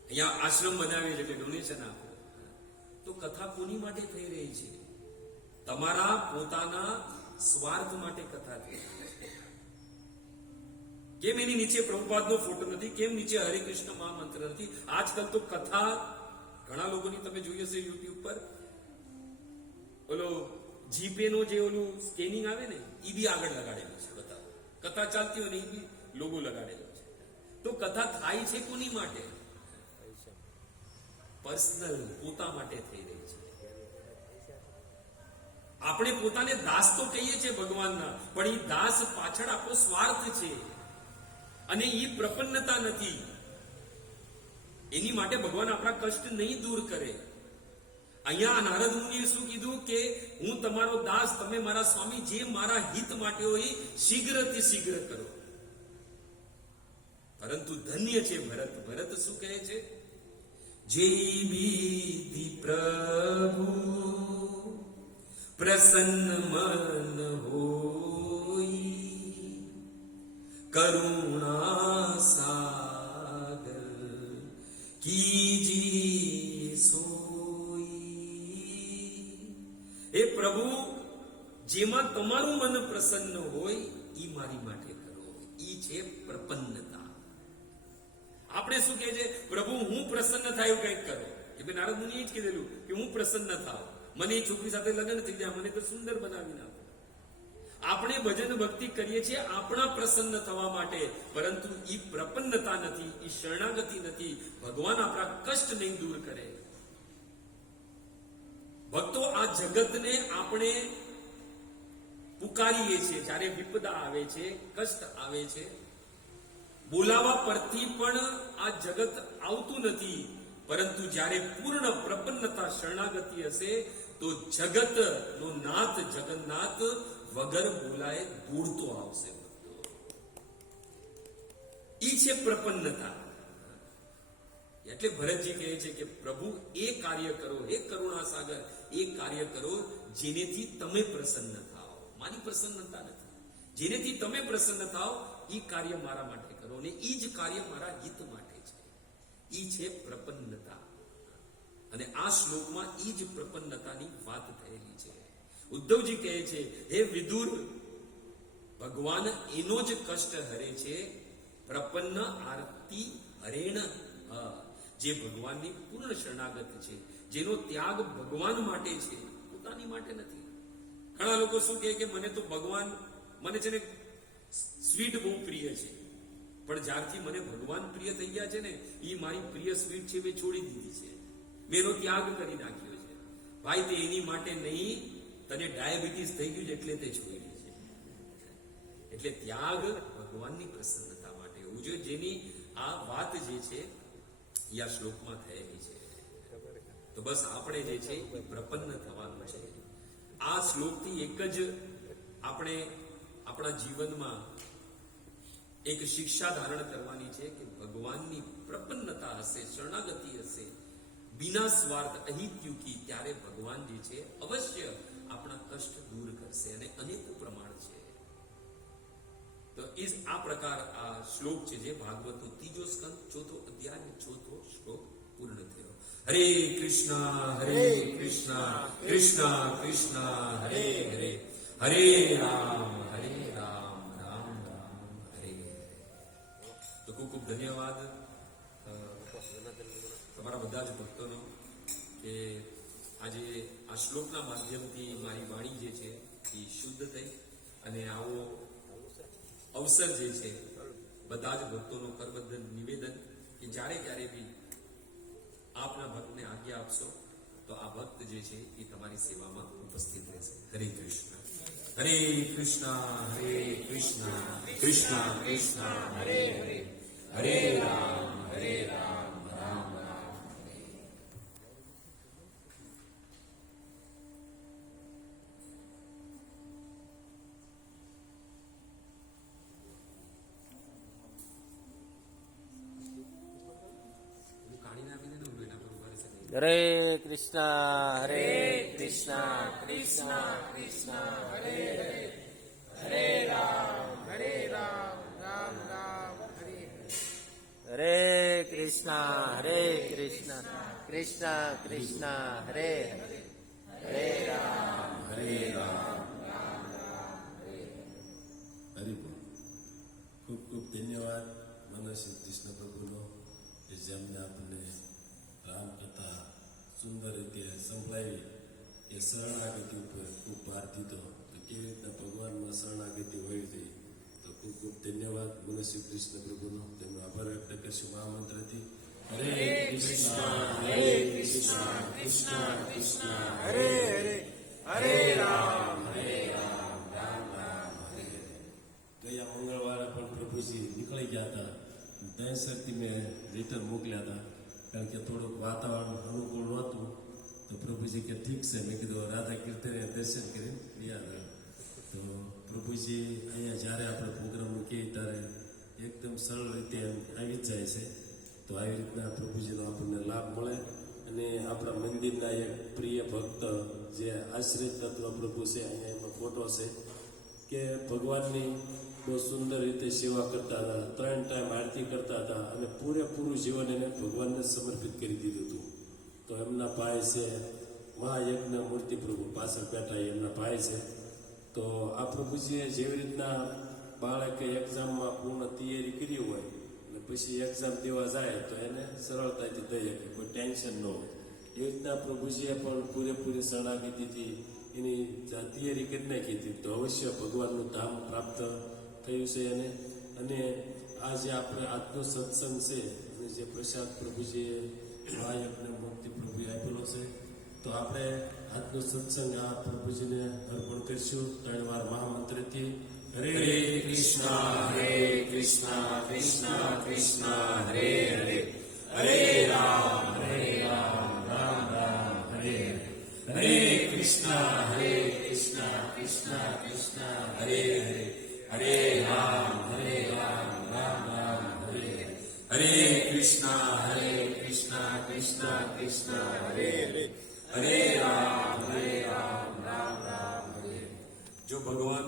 અહીંયા આશ્રમ બનાવે છે એટલે ડોનેશન આપો. તો કથા કોની માટે થઈ રહી છે? તમારા પોતાના સ્વાર્થ માટે કથા થઈ રહી છે. કેમ એની નીચે પ્રભુપાદનો ફોટો નથી? કેમ નીચે હરે કૃષ્ણ મહામંત્ર નથી? આજકાલ તો કથા ઘણા લોકોની તમે જોઈ હશે યુટ્યુબ પર, ઓલો જીપે નો જે ઓલું સ્કેનિંગ આવે ને એ બી આગળ લગાડેલું છે. બતાવો, કથા ચાલતી હોય ને એ બી લોગો લગાડેલો છે. તો કથા થાય છે કોની માટે? પર્સનલ, પોતા માટે થઈ રહી છે. આપણે પોતાને દાસ તો કહીએ છીએ ભગવાનના, પણ એ દાસ પાછળ આપણો સ્વાર્થ છે અને એ પ્રપન્નતા નથી. એની માટે ભગવાન આપણા કષ્ટ નહીં દૂર કરે. અહીંયા નારદ મુનિએ શું કીધું કે હું તમારો દાસ, તમે મારા સ્વામી, જે મારા હિત માટે હોય શીઘ્રથી શીઘ્ર કરો. પરંતુ ધન્ય છે ભરત. ભરત શું કહે છે? જે વિધિ પ્રભુ પ્રસન્ન મન હોઈ, કરુણા સાગર કીજી સોઈ. એ પ્રભુ, જેમાં તમારું મન પ્રસન્ન હોય ઈ મારી માટે કરો. ઈ છે પ્રપન્નતા. આપણે શું કહે છે? પ્રભુ હું પ્રસન્ન થાય કંઈક કરો. કે ભાઈ નારદ મુનિએ જ કીધેલું કે હું પ્રસન્ન થાવ, મને એ છોકરી સાથે લગ્ન થઈ જાય, મને તો સુંદર બનાવી નાખો. આપણે ભજન ભક્તિ કરીએ છીએ આપણા પ્રસન્ન થવા માટે, પરંતુ ઈ પ્રપન્નતા નથી, ઈ શરણાગતિ નથી. ભગવાન આપણા કષ્ટ નહીં દૂર કરે. ભક્તો, આ જગતને આપણે પુકારીએ છીએ જ્યારે વિપદા આવે છે, કષ્ટ આવે છે. બોલાવા પરથી પણ આ જગત આવતું નથી, પરંતુ જ્યારે પૂર્ણ પ્રપન્નતા, શરણાગતિ હશે તો જગત નો નાથ જગન્નાથ વગર બોલાય દોડતો આવશે. ઈ છે પ્રપન્નતા. એટલે ભરતજી કહે છે કે પ્રભુ એ કાર્ય કરો, હે કરુણા સાગર, એ કાર્ય કરો જેનેથી તમે પ્રસન્ન થાઓ. મારી પ્રસન્નતા નથી, જેનેથી તમે પ્રસન્ન થાઓ એ કાર્ય મારા માટે કરો, અને એ જ કાર્ય મારા હિત માટે છે. ઈ છે પ્રપન્નતા. અને આ શ્લોકમાં ઈ જ પ્રપન્નતાની વાત થયેલી છે. ઉદ્ધવજી કહે છે, હે વિદુર, ભગવાન એનો જ કષ્ટ હરે છે, પ્રપન્ન આરતી હરેણ. જે ભગવાનની પૂર્ણ શરણાગત છે, જેનો ત્યાગ ભગવાન માટે છે, પોતાની માટે નથી. ઘણા લોકો શું કહે કે મને તો ભગવાન, મને છે ને સ્વીટ બહુ પ્રિય છે, પણ જ્યારથી મને ભગવાન પ્રિય થઈ ગયા છે ને, એ મારી પ્રિય સ્વીટ છે મેં છોડી દીધી છે, મેં ત્યાગ કરી નાખ્યો છે. ભાઈ, તે એની માટે નહીં, તને ડાયાબિટીસ થઈ ગયું છે એટલે તે છોડી છે. એટલે ત્યાગ ભગવાનની પ્રસન્નતા માટે હોવું જોઈએ. જેની આ વાત જે છે એ આ શ્લોકમાં થયેલી છે. તો બસ આપણે જે છે એ પ્રપન્ન થવાનું છે. આ શ્લોકથી એક જ આપણે આપણા જીવનમાં એક શિક્ષા ધારણ કરવાની છે કે ભગવાનની પ્રપન્નતા હશે, શરણાગતિ હશે, બિના સ્વાર્થ અહિત્યુકી, ત્યારે ભગવાન જે છે અવશ્ય આપણા કષ્ટ દૂર કરશે. અને અનેક પ્રમાણ છે. તો આ પ્રકાર આ શ્લોક છે જે ભાગવતનો 3જો સ્કંદ 4થો અધ્યાય 4થો શ્લોક પૂર્ણ થયો. હરે કૃષ્ણ કૃષ્ણ કૃષ્ણ હરે હરે, હરે રામ રામ રામ હરે હરે. તો ખૂબ ખૂબ ધન્યવાદ તમારા બધા જ ભક્તોનો કે આજે આ શ્લોકના માધ્યમથી મારી વાણી જે છે એ શુદ્ધ થઈ અને આવો અવસર જે છે બધા જ ભક્તોનો કરબદ્ધ નિવેદન કે જ્યારે ક્યારે બી આપના ભક્તને આજ્ઞા આપશો તો આ ભક્ત જે છે એ તમારી સેવામાં ઉપસ્થિત રહેશે. હરે કૃષ્ણ કૃષ્ણ કૃષ્ણ કૃષ્ણ હરે હરે, હરે રામ રામ રામ હરે. હરે કૃષ્ણ કૃષ્ણ કૃષ્ણ હરે હરે, હરે રામ રામ રામ હરે હરે. હરે કૃષ્ણ કૃષ્ણ કૃષ્ણ હરે હરે, હરે રામ રામ રામ હરે હરે. હરિભો ખૂબ ખૂબ ધન્યવાદ મને શ્રી કૃષ્ણ પ્રભુનો કે જેમને આપણને રામકથા સુંદર રીતે સંભળાવી એ શરણાગતિ ઉપર ખૂબ ભાર દીધો. તો કેવી રીતના ભગવાનમાં શરણાગતિ હોવી જોઈએ. તો ખૂબ ખૂબ ધન્યવાદ મને શ્રી કૃષ્ણ પ્રભુનો. તેમનો આભાર વ્યક્ત કરશું મહામંત્રથી. હરે કૃષ્ણ કૃષ્ણ કૃષ્ણ હરે હરે, હરે રામ રામ રામ હરે હરે. ગયા મંગળવારે પણ પ્રભુજી નીકળી ગયા હતા. દહેશરથી મેં રિટર્ન મોકલ્યા હતા કારણ કે થોડુંક વાતાવરણ અનુકૂળ નહોતું. તો પ્રભુજી કે ઠીક છે. મેં કીધું રાધા કીર્તને દર્શન કરીને ગયા. તો પ્રભુજી અહીંયા જ્યારે આપણે પ્રોગ્રામ મૂકીએ ત્યારે એકદમ સરળ રીતે આવી જ જાય છે. તો આવી રીતના પ્રભુજીનો આપણને લાભ મળે. અને આપણા મંદિરના એક પ્રિય ભક્ત જે આશ્રિત તત્વ પ્રભુ છે, અહીંયા એમાં ફોટો છે કે ભગવાનની બહુ સુંદર રીતે સેવા કરતા હતા. 3 ટાઈમ આરતી કરતા હતા અને પૂરેપૂરું જીવન એને ભગવાનને સમર્પિત કરી દીધું હતું. તો એમના ભાઈ છે મહાયજ્ઞ મૂર્તિ પ્રભુ પાછળ બેઠા એમના ભાઈ છે. તો આ પ્રભુજીએ જેવી રીતના બાળકે એક્ઝામમાં પૂર્ણ તૈયારી કરી હોય અને પછી એક્ઝામ દેવા જાય તો એને સરળતાથી દઈ શકે, કોઈ ટેન્શન ન હોય. એવી રીતના પ્રભુજીએ પણ પૂરેપૂરી શરણાગતિથી એની તૈયારી કરી નાખી હતી. તો અવશ્ય ભગવાનનું ધામ પ્રાપ્ત થયું છે એને. અને આ જે આપણે આજનો સત્સંગ છે અને જે પ્રસાદ પ્રભુજીએ મહાયજ્ઞ મૂર્તિ પ્રભુએ આપેલો છે, તો આપણે આજનો સત્સંગ આ પ્રભુજીને અર્પણ કરીશું 3 વાર મહામંત્રથી. હરે કૃષ્ણ કૃષ્ણ કૃષ્ણ હરે હરે, હરે રામ રામ રામ હરે હરે, હરે કૃષ્ણ કૃષ્ણ કૃષ્ણ હરે હરે, હરે રામ રામ રામ હરે હરે, હરે કૃષ્ણ કૃષ્ણ કૃષ્ણ હરે હરે, હરે રામ રામ રામ હરે. જો ભગવાન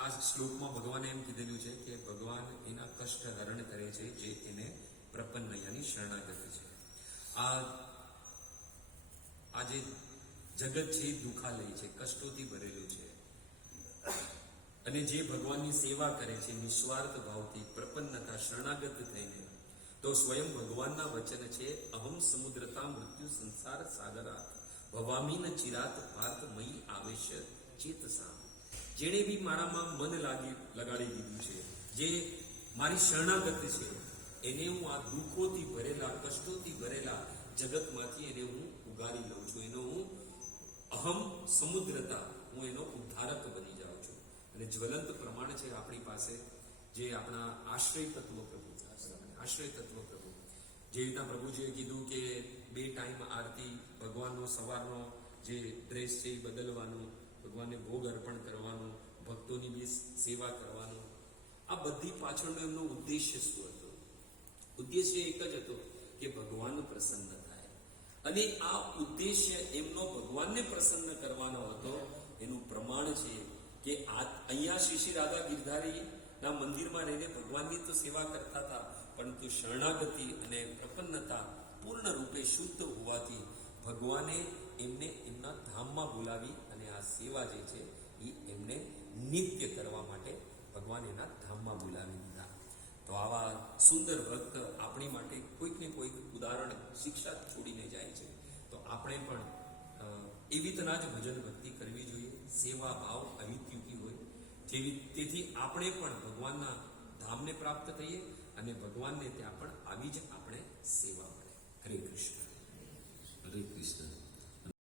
આ શ્લોકમાં ભગવાને એમ કીધેલું છે કે ભગવાન એના કષ્ટ હરણ કરે છે જે એને પ્રપન્ન યાની શરણાગત છે. આ જે જગત છે એ દુખાલય છે, કષ્ટોથી ભરેલું છે. અને જે ભગવાનની સેવા કરે છે નિસ્વાર્થ ભાવથી, પ્રપન્નતા, શરણાગત થઈને, તો સ્વયં ભગવાનના વચન છે અહમ સમુદ્રતા મૃત્યુ સંસાર સાગરા ભવામીન ચિરાત પાર્થ મયી આવેશ ચેતસા. જેણે બી મારામાં મન લગાડી દીધું છે, જે મારી શરણાગત છે, એને હું આ દુઃખોથી ભરેલા, કષ્ટોથી ભરેલા જગતમાંથી એને હું ઉગારી લઉં છું. એનો હું અહમ સમુદ્રતા, હું એનો ઉદ્ધારક બની જાઉં છું. અને જ્વલંત પ્રમાણ છે આપણી પાસે જે આપણા આશ્રય તત્વ પ્રભુ, આશ્રય તત્વ પ્રભુ. જે રીતના પ્રભુજીએ કીધું કે 2 ટાઈમ આરતી, ભગવાનનો સવારનો જે ડ્રેસ છે એ બદલવાનો, ભગવાનને ભોગ અર્પણ કરવાનું, ભક્તોની બી સેવા કરવાનું, આ બધી પાછળનો એમનો ઉદ્દેશ્ય શું હતો? ઉદ્દેશ્ય એક જ હતો કે ભગવાન પ્રસન્ન થાય. અને આ ઉદ્દેશ્ય એમનો ભગવાનને પ્રસન્ન કરવાનો હતો. એનું પ્રમાણ છે કે અહીંયા શ્રી રાધા ગિરધારીના મંદિરમાં રહીને ભગવાનની તો સેવા કરતા હતા, પરંતુ શરણાગતિ અને પ્રપન્નતા પૂર્ણ રૂપે શુદ્ધ હોવાથી ભગવાને એમને એમના ધામમાં બોલાવી અને આ સેવા જે છે એ એમને નિત્ય કરવા માટે ભગવાન એના ધામમાં બોલાવી દીધા. તો આવા સુંદર ભક્ત આપણી માટે કોઈક ને કોઈક ઉદાહરણ, શિક્ષા છોડીને જાય છે. તો આપણે પણ એવી રીતના જ ભજન ભક્તિ કરવી જોઈએ. સેવા ભાવ અવિદ્યુતી હોય તેથી આપણે પણ ભગવાનના ધામને પ્રાપ્ત થઈએ અને ભગવાનને ત્યાં પણ આવી જ આપણે સેવા મળે. હરે કૃષ્ણ. હરે કૃષ્ણ.